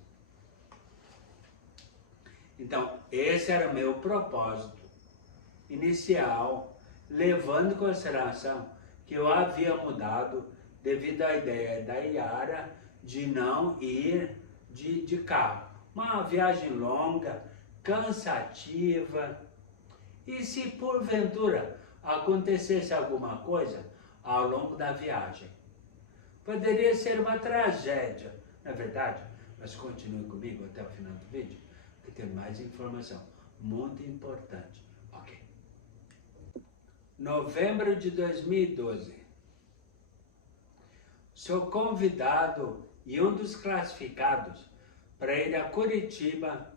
Então, esse era o meu propósito inicial, levando em consideração que eu havia mudado devido à ideia da Yara de não ir de carro. Uma viagem longa, cansativa. E se porventura acontecesse alguma coisa ao longo da viagem? Poderia ser uma tragédia, não é verdade? Mas continue comigo até o final do vídeo, que tem mais informação muito importante. Ok. Novembro de 2012. Sou convidado e um dos classificados para ir a Curitiba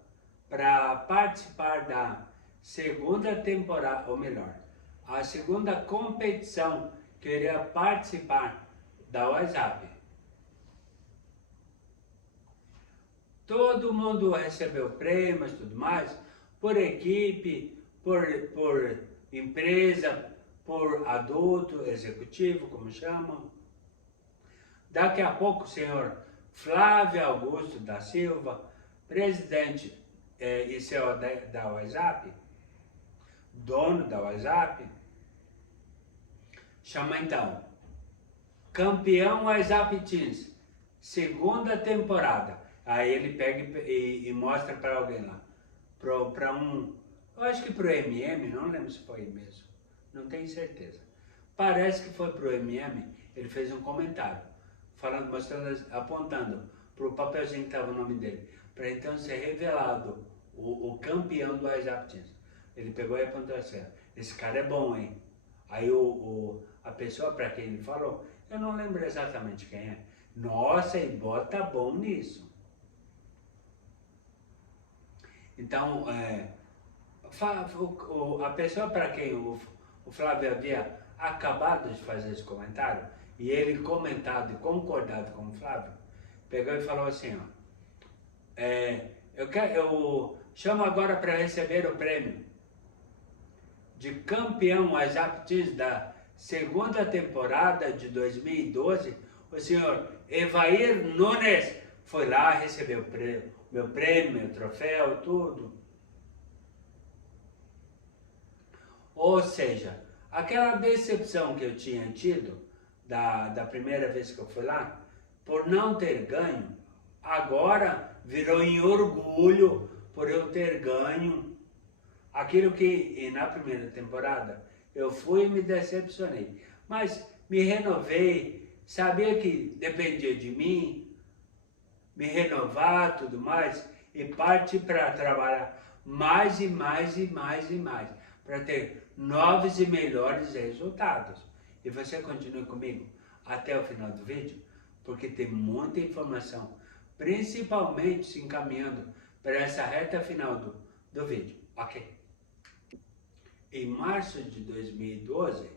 para participar da segunda temporada, ou melhor, a segunda competição que eu iria participar da WhatsApp. Todo mundo recebeu prêmios e tudo mais, por equipe, por empresa, por adulto, executivo, como chamam. Daqui a pouco o senhor Flávio Augusto da Silva, presidente e CEO da WhatsApp, dono da WhatsApp, chama então campeão WhatsApp Teams, segunda temporada. Aí ele pega e mostra para alguém lá, eu acho que pro MM, não lembro se foi mesmo, não tenho certeza. Parece que foi pro MM, ele fez um comentário, mostrando, apontando pro papelzinho que estava o nome dele, para então ser revelado o campeão do WhatsApp Teams. Ele pegou e apontou assim, esse cara é bom, hein? Aí a pessoa para quem ele falou, eu não lembro exatamente quem é. Nossa, e bota bom nisso. Então, a pessoa para quem o Flávio havia acabado de fazer esse comentário, e ele comentado e concordado com o Flávio, pegou e falou assim, ó, eu chamo agora para receber o prêmio de campeão WhatsApp Teams da segunda temporada de 2012, o senhor Evair Nunes foi lá, recebeu meu prêmio, meu troféu, tudo. Ou seja, aquela decepção que eu tinha tido da primeira vez que eu fui lá, por não ter ganho, agora virou em orgulho por eu ter ganho aquilo que na primeira temporada eu fui e me decepcionei. Mas me renovei, sabia que dependia de mim, me renovar, tudo mais, e parte para trabalhar mais e mais e mais e mais, para ter novos e melhores resultados. E você continue comigo até o final do vídeo, porque tem muita informação, principalmente se encaminhando para essa reta final do vídeo, ok? Em março de 2012,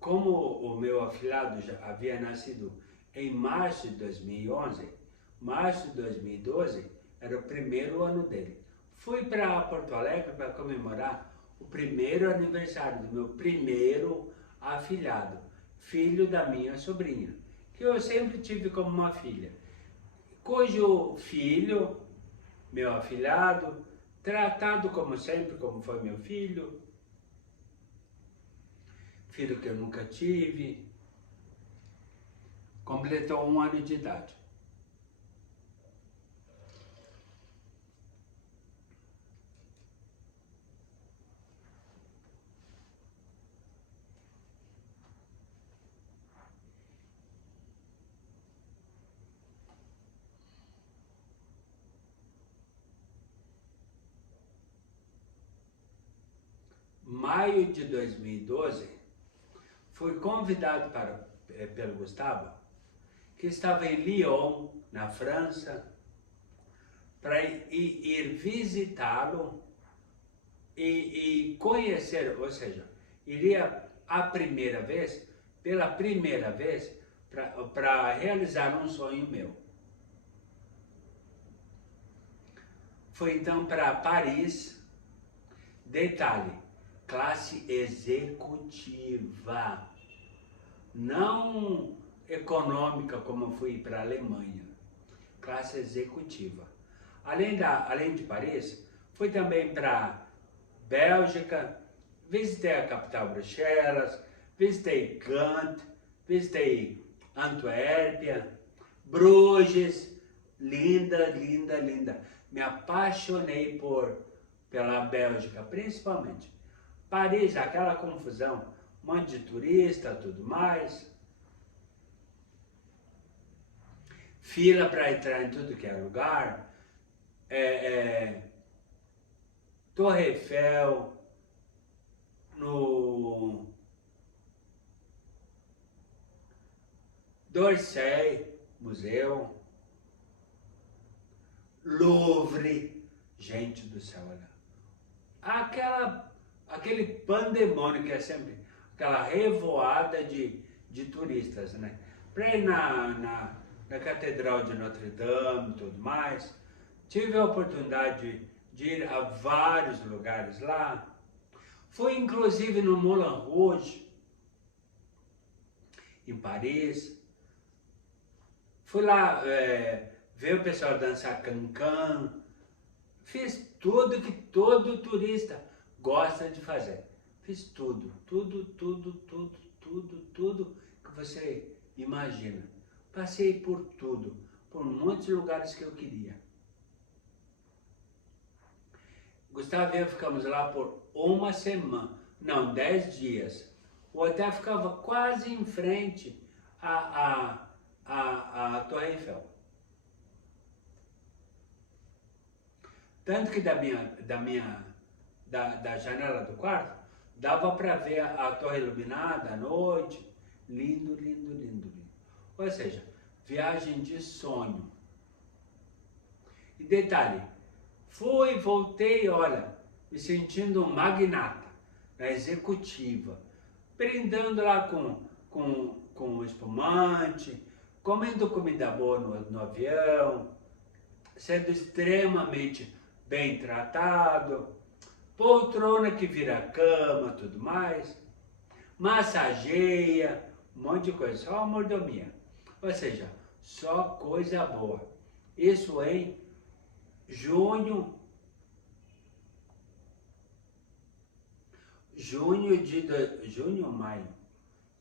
como o meu afilhado já havia nascido em março de 2011, março de 2012 era o primeiro ano dele. Fui para Porto Alegre para comemorar o primeiro aniversário do meu primeiro afilhado, filho da minha sobrinha, que eu sempre tive como uma filha, cujo filho, meu afilhado, tratado como sempre, como foi meu filho que eu nunca tive, completou 1 ano de idade. Maio de 2012, fui convidado pelo Gustavo, que estava em Lyon, na França, para ir visitá-lo e conhecer, ou seja, iria pela primeira vez, para realizar um sonho meu. Foi então para Paris, detalhe, classe executiva, não econômica como fui para a Alemanha, classe executiva. Além de Paris, fui também para Bélgica, visitei a capital Bruxelas, visitei Gand, visitei Antuérpia, Bruges, linda, linda, linda. Me apaixonei pela Bélgica, principalmente. Paris, aquela confusão, um monte de turista, tudo mais. Fila para entrar em tudo que é lugar. Torre Eiffel, no d'Orsay, museu. Louvre, gente do céu, olha. Aquele pandemônio que é sempre aquela revoada de turistas, né? Para ir na Catedral de Notre Dame e tudo mais. Tive a oportunidade de ir a vários lugares lá. Fui inclusive no Moulin Rouge, em Paris. Fui lá ver o pessoal dançar cancan. Fiz tudo que todo turista gosta de fazer. Fiz tudo que você imagina. Passei por tudo, por muitos lugares que eu queria. Gustavo e eu ficamos lá por 1 semana, não, 10 dias. O hotel ficava quase em frente à Torre Eiffel. Tanto que da janela do quarto, dava para ver a torre iluminada à noite. Lindo, lindo, lindo, lindo. Ou seja, viagem de sonho. E detalhe, fui, voltei, olha, me sentindo um magnata, na executiva, brindando lá com espumante, comendo comida boa no avião, sendo extremamente bem tratado, poltrona que vira cama, tudo mais, massageia, um monte de coisa, só a mordomia. Ou seja, só coisa boa. Isso em junho ou maio?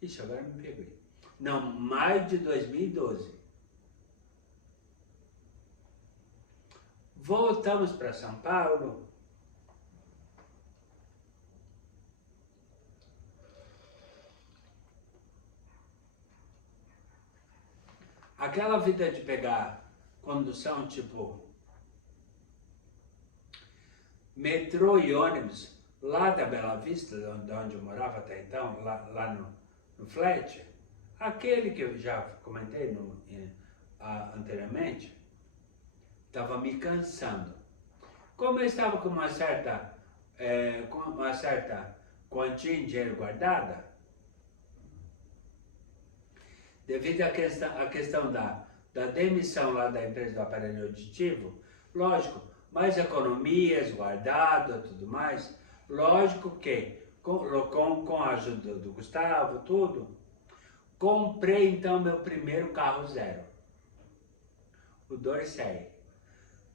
Ixi, agora me peguei. Não, maio de 2012. Voltamos para São Paulo. Aquela vida de pegar condução tipo metrô e ônibus lá da Bela Vista, de onde eu morava até então, lá no flat, aquele que eu já comentei anteriormente, estava me cansando. Como eu estava com uma certa quantia em dinheiro guardada, devido à questão da demissão lá da empresa do aparelho auditivo, lógico, mais economias guardadas, tudo mais, lógico que com a ajuda do Gustavo, tudo, comprei então meu primeiro carro zero, o Dorsey.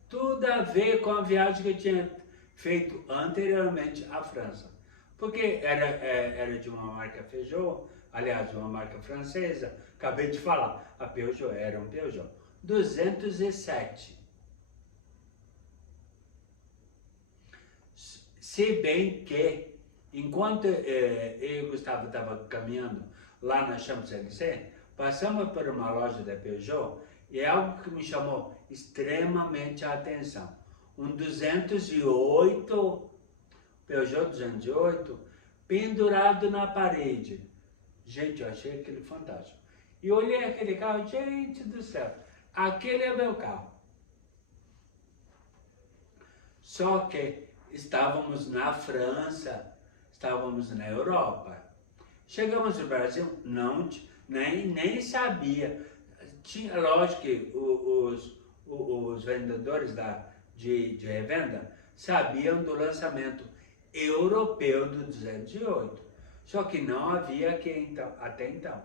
Tudo a ver com a viagem que eu tinha feito anteriormente à França. Porque era de uma marca Peugeot, aliás, uma marca francesa, acabei de falar, a Peugeot era um Peugeot 207. Se bem que, enquanto eu e o Gustavo estavam caminhando lá na Champs-Élysées, passamos por uma loja da Peugeot e é algo que me chamou extremamente a atenção. Um 208, Peugeot 208, pendurado na parede. Gente, eu achei aquele fantástico. E olhei aquele carro, gente do céu, aquele é meu carro. Só que estávamos na França, estávamos na Europa. Chegamos no Brasil, nem sabia. Tinha, lógico que os vendedores de revenda sabiam do lançamento europeu do 208. Só que não havia até então.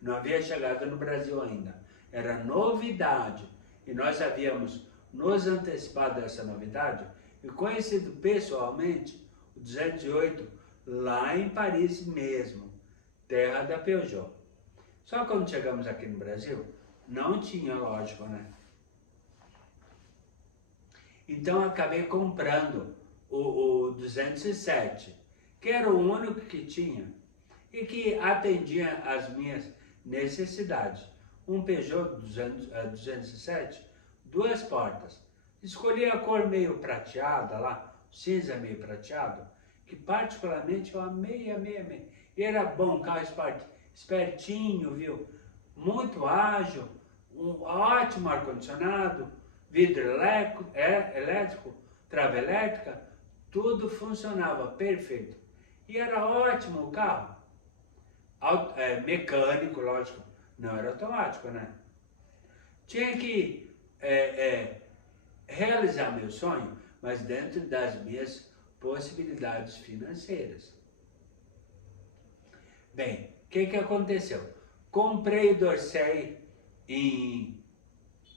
Não havia chegado no Brasil ainda. Era novidade. E nós havíamos nos antecipado dessa novidade e conhecido pessoalmente o 208 lá em Paris mesmo, terra da Peugeot. Só que quando chegamos aqui no Brasil, não tinha, lógico, né? Então acabei comprando o 207, que era o único que tinha e que atendia às minhas necessidades. Um Peugeot 207, 2 portas. Escolhi a cor meio prateada lá, cinza meio prateado, que particularmente eu amei. E era bom, carro espertinho, viu? Muito ágil, um ótimo ar-condicionado, vidro elétrico, trava elétrica, tudo funcionava perfeito. E era ótimo o carro. Mecânico, lógico, não era automático, né? Tinha que realizar meu sonho, mas dentro das minhas possibilidades financeiras. Bem, o que aconteceu? Comprei o Dorsey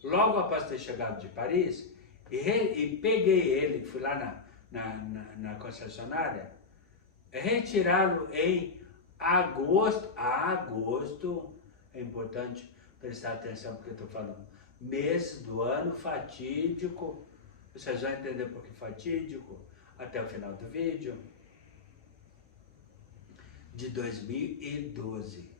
logo após ter chegado de Paris e peguei ele, fui lá na concessionária, retirá-lo em agosto. Agosto, é importante prestar atenção porque eu estou falando mês do ano fatídico, vocês vão entender por que fatídico até o final do vídeo, de 2012.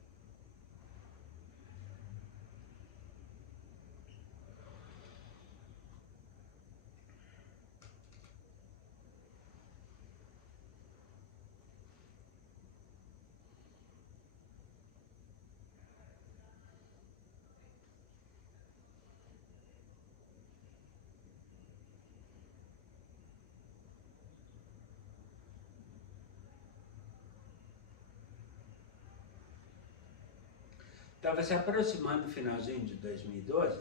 Estava se aproximando do finalzinho de 2012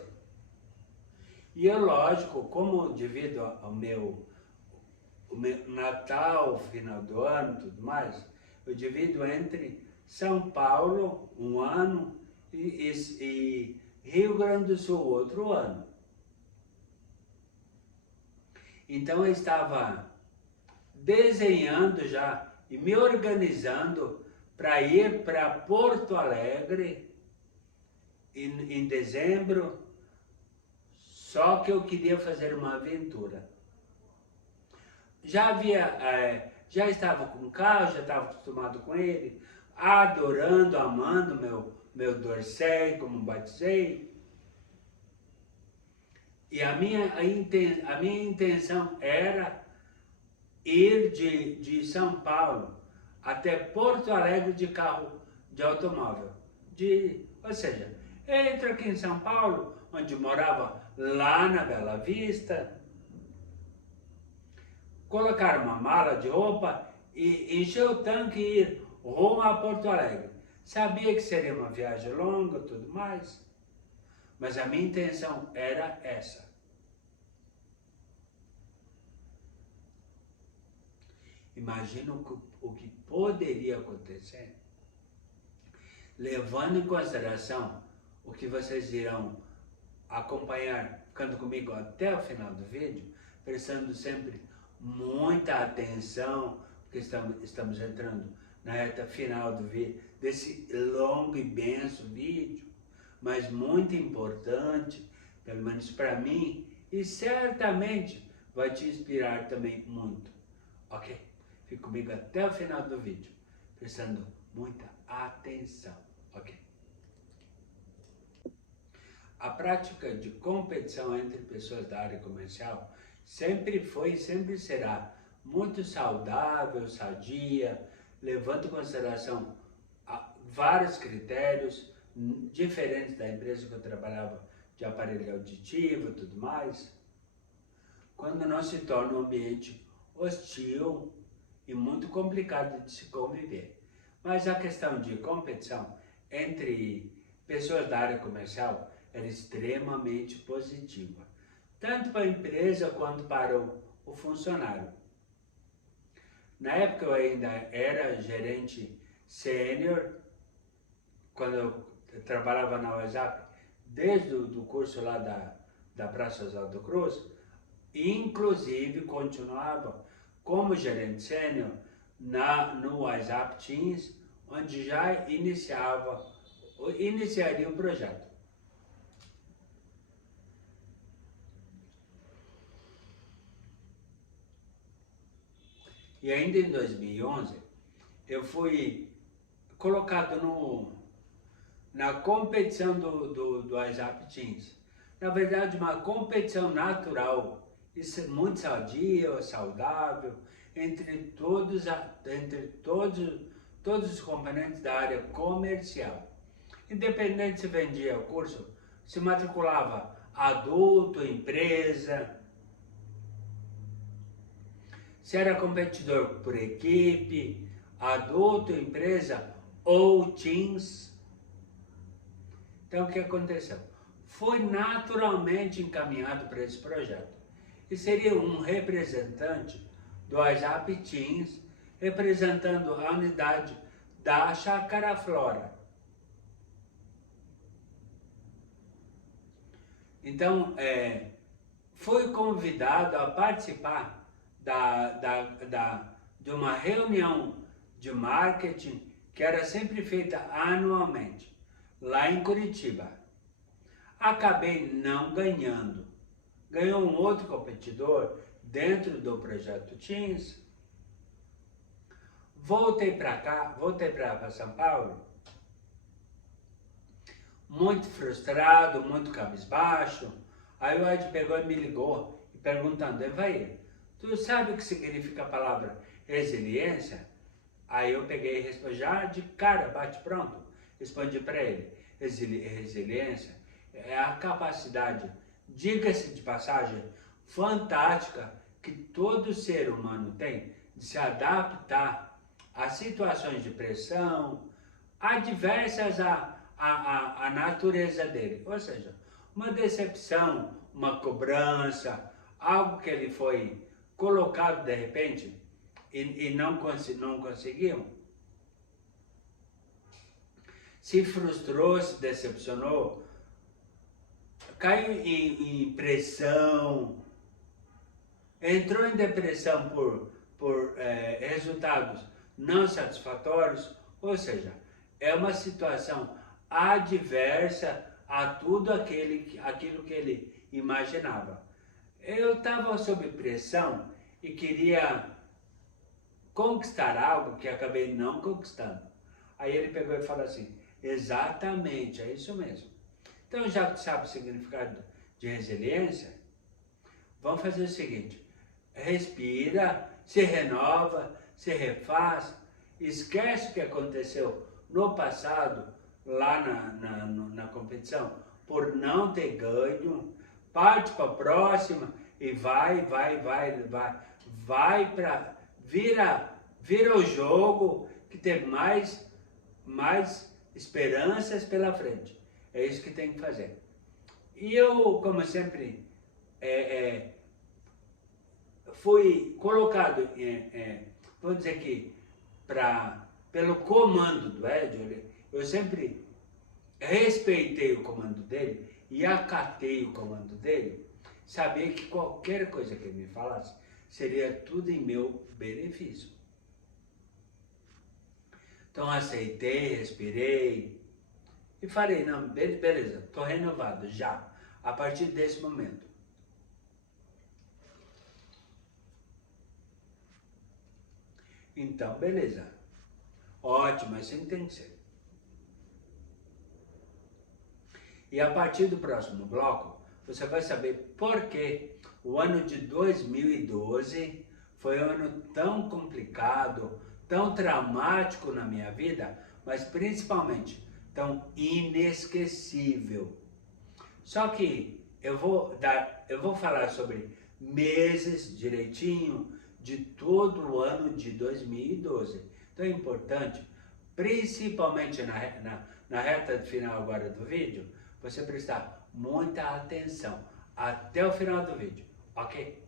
e eu, lógico, como devido ao meu Natal, final do ano e tudo mais, eu divido entre São Paulo um ano e Rio Grande do Sul outro ano. Então eu estava desenhando já e me organizando para ir para Porto Alegre em dezembro, só que eu queria fazer uma aventura. Já estava com o carro, já estava acostumado com ele, adorando, amando meu Dorsey, como batizei. E a minha intenção era ir de São Paulo até Porto Alegre de carro, de automóvel. Ou seja, eu entro aqui em São Paulo, onde morava lá na Bela Vista, colocar uma mala de roupa e encher o tanque e ir rumo a Porto Alegre. Sabia que seria uma viagem longa e tudo mais, mas a minha intenção era essa. Imagina o que poderia acontecer, levando em consideração o que vocês irão acompanhar, ficando comigo até o final do vídeo, prestando sempre muita atenção, porque estamos entrando na reta final do vídeo, desse longo e denso vídeo, mas muito importante, pelo menos para mim, e certamente vai te inspirar também muito, ok? Fique comigo até o final do vídeo, prestando muita atenção, ok? A prática de competição entre pessoas da área comercial sempre foi e sempre será muito saudável, sadia, levando em consideração vários critérios diferentes da empresa que eu trabalhava, de aparelho auditivo e tudo mais, quando não se torna um ambiente hostil e muito complicado de se conviver. Mas a questão de competição entre pessoas da área comercial era extremamente positiva, tanto para a empresa quanto para o funcionário. Na época eu ainda era gerente sênior, quando eu trabalhava na WhatsApp, desde o curso lá da Praça Oswaldo Cruz, inclusive continuava como gerente sênior no WhatsApp Teams, onde já iniciaria o projeto. E ainda em 2011, eu fui colocado na competição do WhatsApp Teams. Na verdade, uma competição natural, isso é muito sadia, saudável, entre todos os componentes da área comercial. Independente se vendia o curso, se matriculava adulto, empresa, se era competidor por equipe, adulto, empresa ou teams. Então, o que aconteceu? Foi naturalmente encaminhado para esse projeto. E seria um representante do WhatsApp Teams, representando a unidade da Chácara Flora. Então, fui convidado a participar de uma reunião de marketing que era sempre feita anualmente, lá em Curitiba. Acabei não ganhando. Ganhou um outro competidor dentro do projeto Teams. Voltei para cá, voltei para São Paulo, muito frustrado, muito cabisbaixo. Aí o Ed pegou e me ligou, perguntando: Evair, tu sabe o que significa a palavra resiliência? Aí eu peguei e respondi, já de cara, bate pronto. Respondi para ele: resiliência é a capacidade, diga-se de passagem, fantástica que todo ser humano tem de se adaptar a situações de pressão, adversas à natureza dele. Ou seja, uma decepção, uma cobrança, algo que ele foi colocado de repente e não conseguiu. Se frustrou, se decepcionou, caiu em pressão, entrou em depressão por resultados não satisfatórios, ou seja, é uma situação adversa a tudo aquilo que ele imaginava. Eu estava sob pressão e queria conquistar algo que acabei não conquistando. Aí ele pegou e falou assim: exatamente, é isso mesmo. Então, já que sabe o significado de resiliência, vamos fazer o seguinte, respira, se renova, se refaz, esquece o que aconteceu no passado, lá na competição, por não ter ganho, parte para a próxima e vai para vira o jogo que tem mais esperanças pela frente. É isso que tem que fazer. E eu, como sempre, fui colocado, vou dizer que, pelo comando do Edger, eu sempre respeitei o comando dele e acatei o comando dele, sabia que qualquer coisa que ele me falasse seria tudo em meu benefício. Então aceitei, respirei e falei, não, beleza, estou renovado já, a partir desse momento. Então, beleza. Ótimo, assim tem que ser. E a partir do próximo bloco, você vai saber por que o ano de 2012 foi um ano tão complicado, tão traumático na minha vida, mas principalmente tão inesquecível. Só que eu vou falar sobre meses direitinho de todo o ano de 2012. Então é importante, principalmente na reta final agora do vídeo, você prestar muita atenção até o final do vídeo, ok?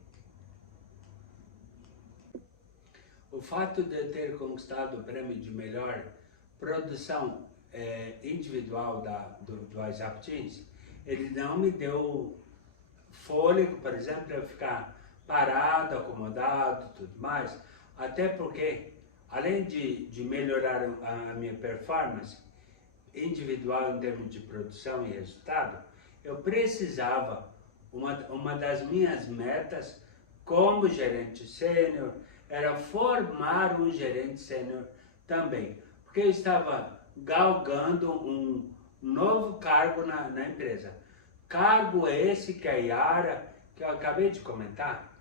O fato de eu ter conquistado o prêmio de melhor produção individual do WhatsApp Teams, ele não me deu fôlego, por exemplo, para eu ficar parado, acomodado, tudo mais, até porque, além de melhorar a minha performance individual em termos de produção e resultado, eu precisava, uma das minhas metas como gerente sênior, era formar um gerente sênior também, porque eu estava galgando um novo cargo na empresa. Cargo esse que a Yara, que eu acabei de comentar,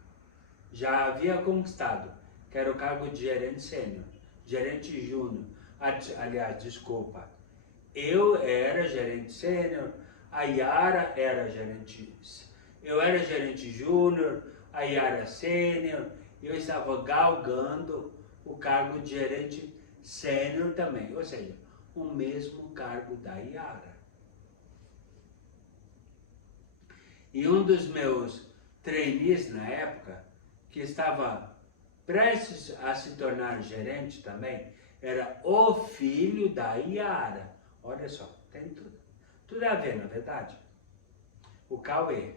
já havia conquistado, que era o cargo de gerente sênior, gerente júnior. Aliás, desculpa, eu era gerente sênior, a Yara era gerente, eu era gerente júnior, a Yara sênior, e eu estava galgando o cargo de gerente sênior também, ou seja, o mesmo cargo da Yara. E um dos meus trainees na época, que estava prestes a se tornar gerente também, era o filho da Yara. Olha só, tem tudo a ver, na verdade. O Cauê.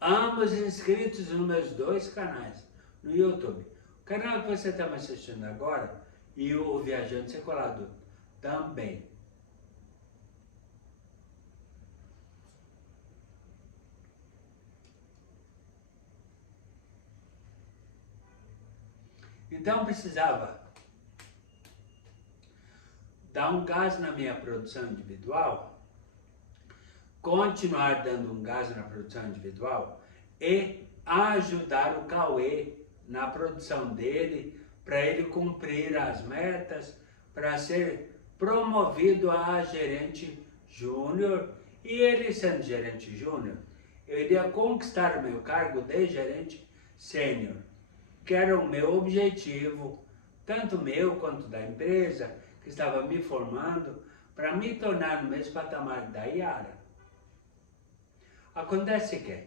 Ambos inscritos nos meus dois canais no YouTube. O canal que você está me assistindo agora e o Viajante Secolado também. Então precisava dar um gás na minha produção individual, continuar dando um gás na produção individual e ajudar o Cauê na produção dele, para ele cumprir as metas, para ser promovido a gerente júnior. E ele sendo gerente júnior, eu iria conquistar o meu cargo de gerente sênior, que era o meu objetivo, tanto meu quanto da empresa, que estava me formando, para me tornar no mesmo patamar da Yara. Acontece que,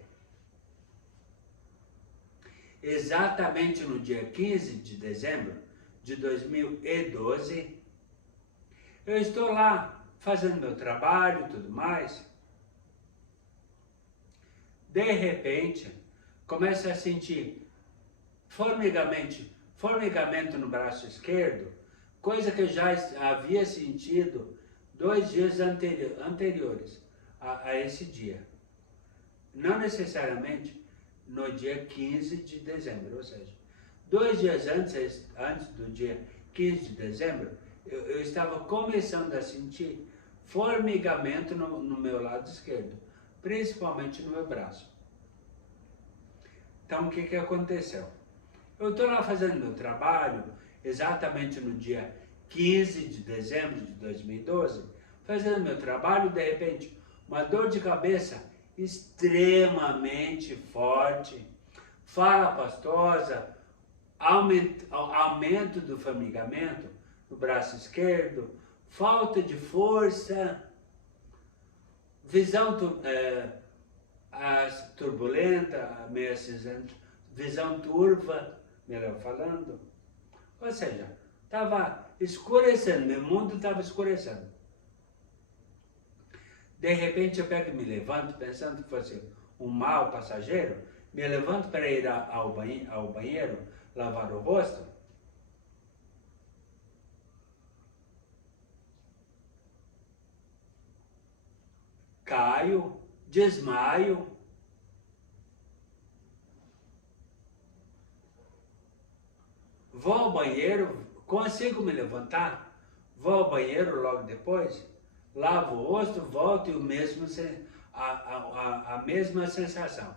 exatamente no dia 15 de dezembro de 2012, eu estou lá fazendo meu trabalho e tudo mais. De repente, começo a sentir formigamento no braço esquerdo, coisa que eu já havia sentido 2 dias anteriores a esse dia. Não necessariamente no dia 15 de dezembro, ou seja, 2 dias antes do dia 15 de dezembro, eu estava começando a sentir formigamento no meu lado esquerdo, principalmente no meu braço. Então, o que aconteceu? Eu estou lá fazendo meu trabalho, exatamente no dia 15 de dezembro de 2012, fazendo meu trabalho, de repente, uma dor de cabeça extremamente forte, fala pastosa, aumento do formigamento no braço esquerdo, falta de força, visão turbulenta, meio cinzenta, visão turva, melhor falando. Ou seja, estava escurecendo, meu mundo estava escurecendo. De repente eu pego e me levanto, pensando que fosse um mau passageiro, me levanto para ir ao banheiro, lavar o rosto. Caio, desmaio. Vou ao banheiro, consigo me levantar, vou ao banheiro logo depois, lavo o rosto, volto e a mesma sensação.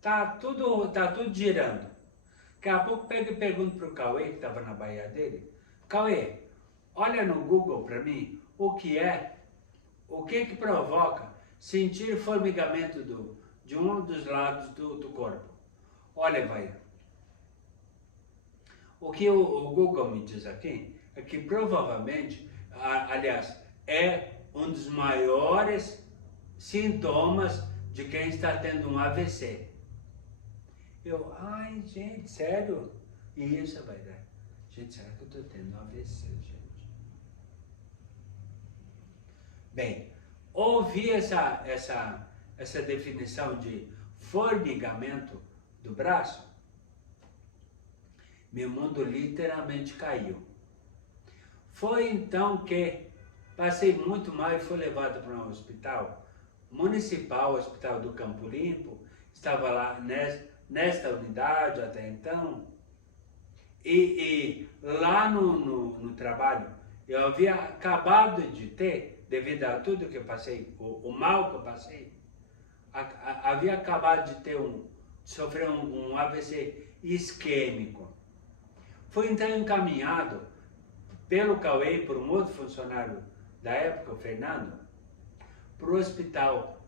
Tá tudo girando. Daqui a pouco pego e pergunto para o Cauê, que estava na baia dele, Cauê, olha no Google para mim o que provoca sentir formigamento de um dos lados do corpo. Olha, vai. O que o Google me diz aqui é que provavelmente, aliás, é um dos maiores sintomas de quem está tendo um AVC. Eu, ai, gente, sério? E isso vai dar. Gente, será que eu estou tendo um AVC, gente? Bem, ouvi essa definição de formigamento do braço, meu mundo literalmente caiu. Foi então que passei muito mal e fui levado para um hospital municipal, Hospital do Campo Limpo. Estava lá nesta unidade até então. E lá no trabalho, eu havia acabado de ter, devido a tudo que eu passei, o mal que eu passei, havia acabado de sofrer um AVC isquêmico. Fui então encaminhado pelo Cauê, por um outro funcionário da época, o Fernando, para o Hospital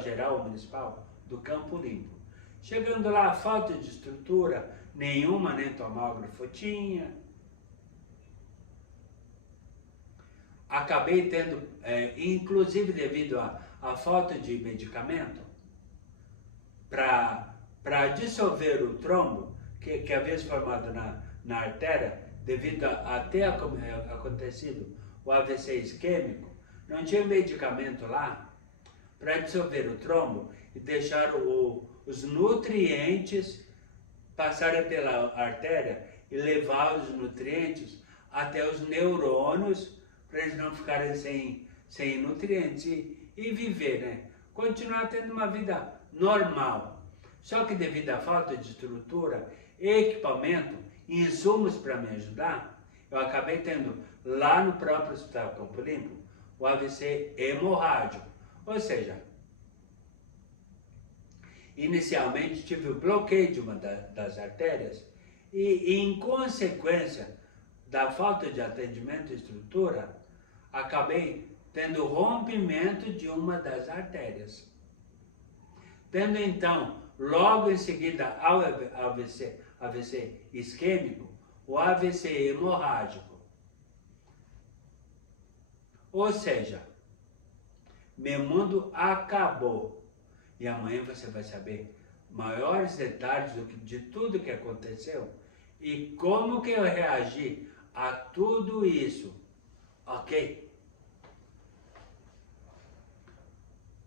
Geral Municipal do Campo Limpo. Chegando lá, falta de estrutura nenhuma, nem tomógrafo tinha. Acabei tendo, inclusive devido à falta de medicamento, para dissolver o trombo que havia se formado na artéria, devido a ter acontecido o AVC isquêmico, não tinha medicamento lá para dissolver o trombo e deixar os nutrientes passarem pela artéria e levar os nutrientes até os neurônios para eles não ficarem sem nutrientes e viver, né? Continuar tendo uma vida normal. Só que devido à falta de estrutura, equipamento e insumos para me ajudar, eu acabei tendo lá no próprio Hospital Campo Limpo o AVC hemorrágico. Ou seja, inicialmente tive o bloqueio de uma das artérias e em consequência da falta de atendimento e estrutura, acabei tendo rompimento de uma das artérias. Tendo então, logo em seguida ao AVC isquêmico, o AVC hemorrágico. Ou seja, meu mundo acabou. E amanhã você vai saber maiores detalhes de tudo que aconteceu e como que eu reagi a tudo isso. Ok?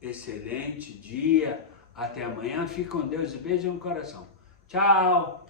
Excelente dia. Até amanhã. Fique com Deus e beijo no coração. Tchau!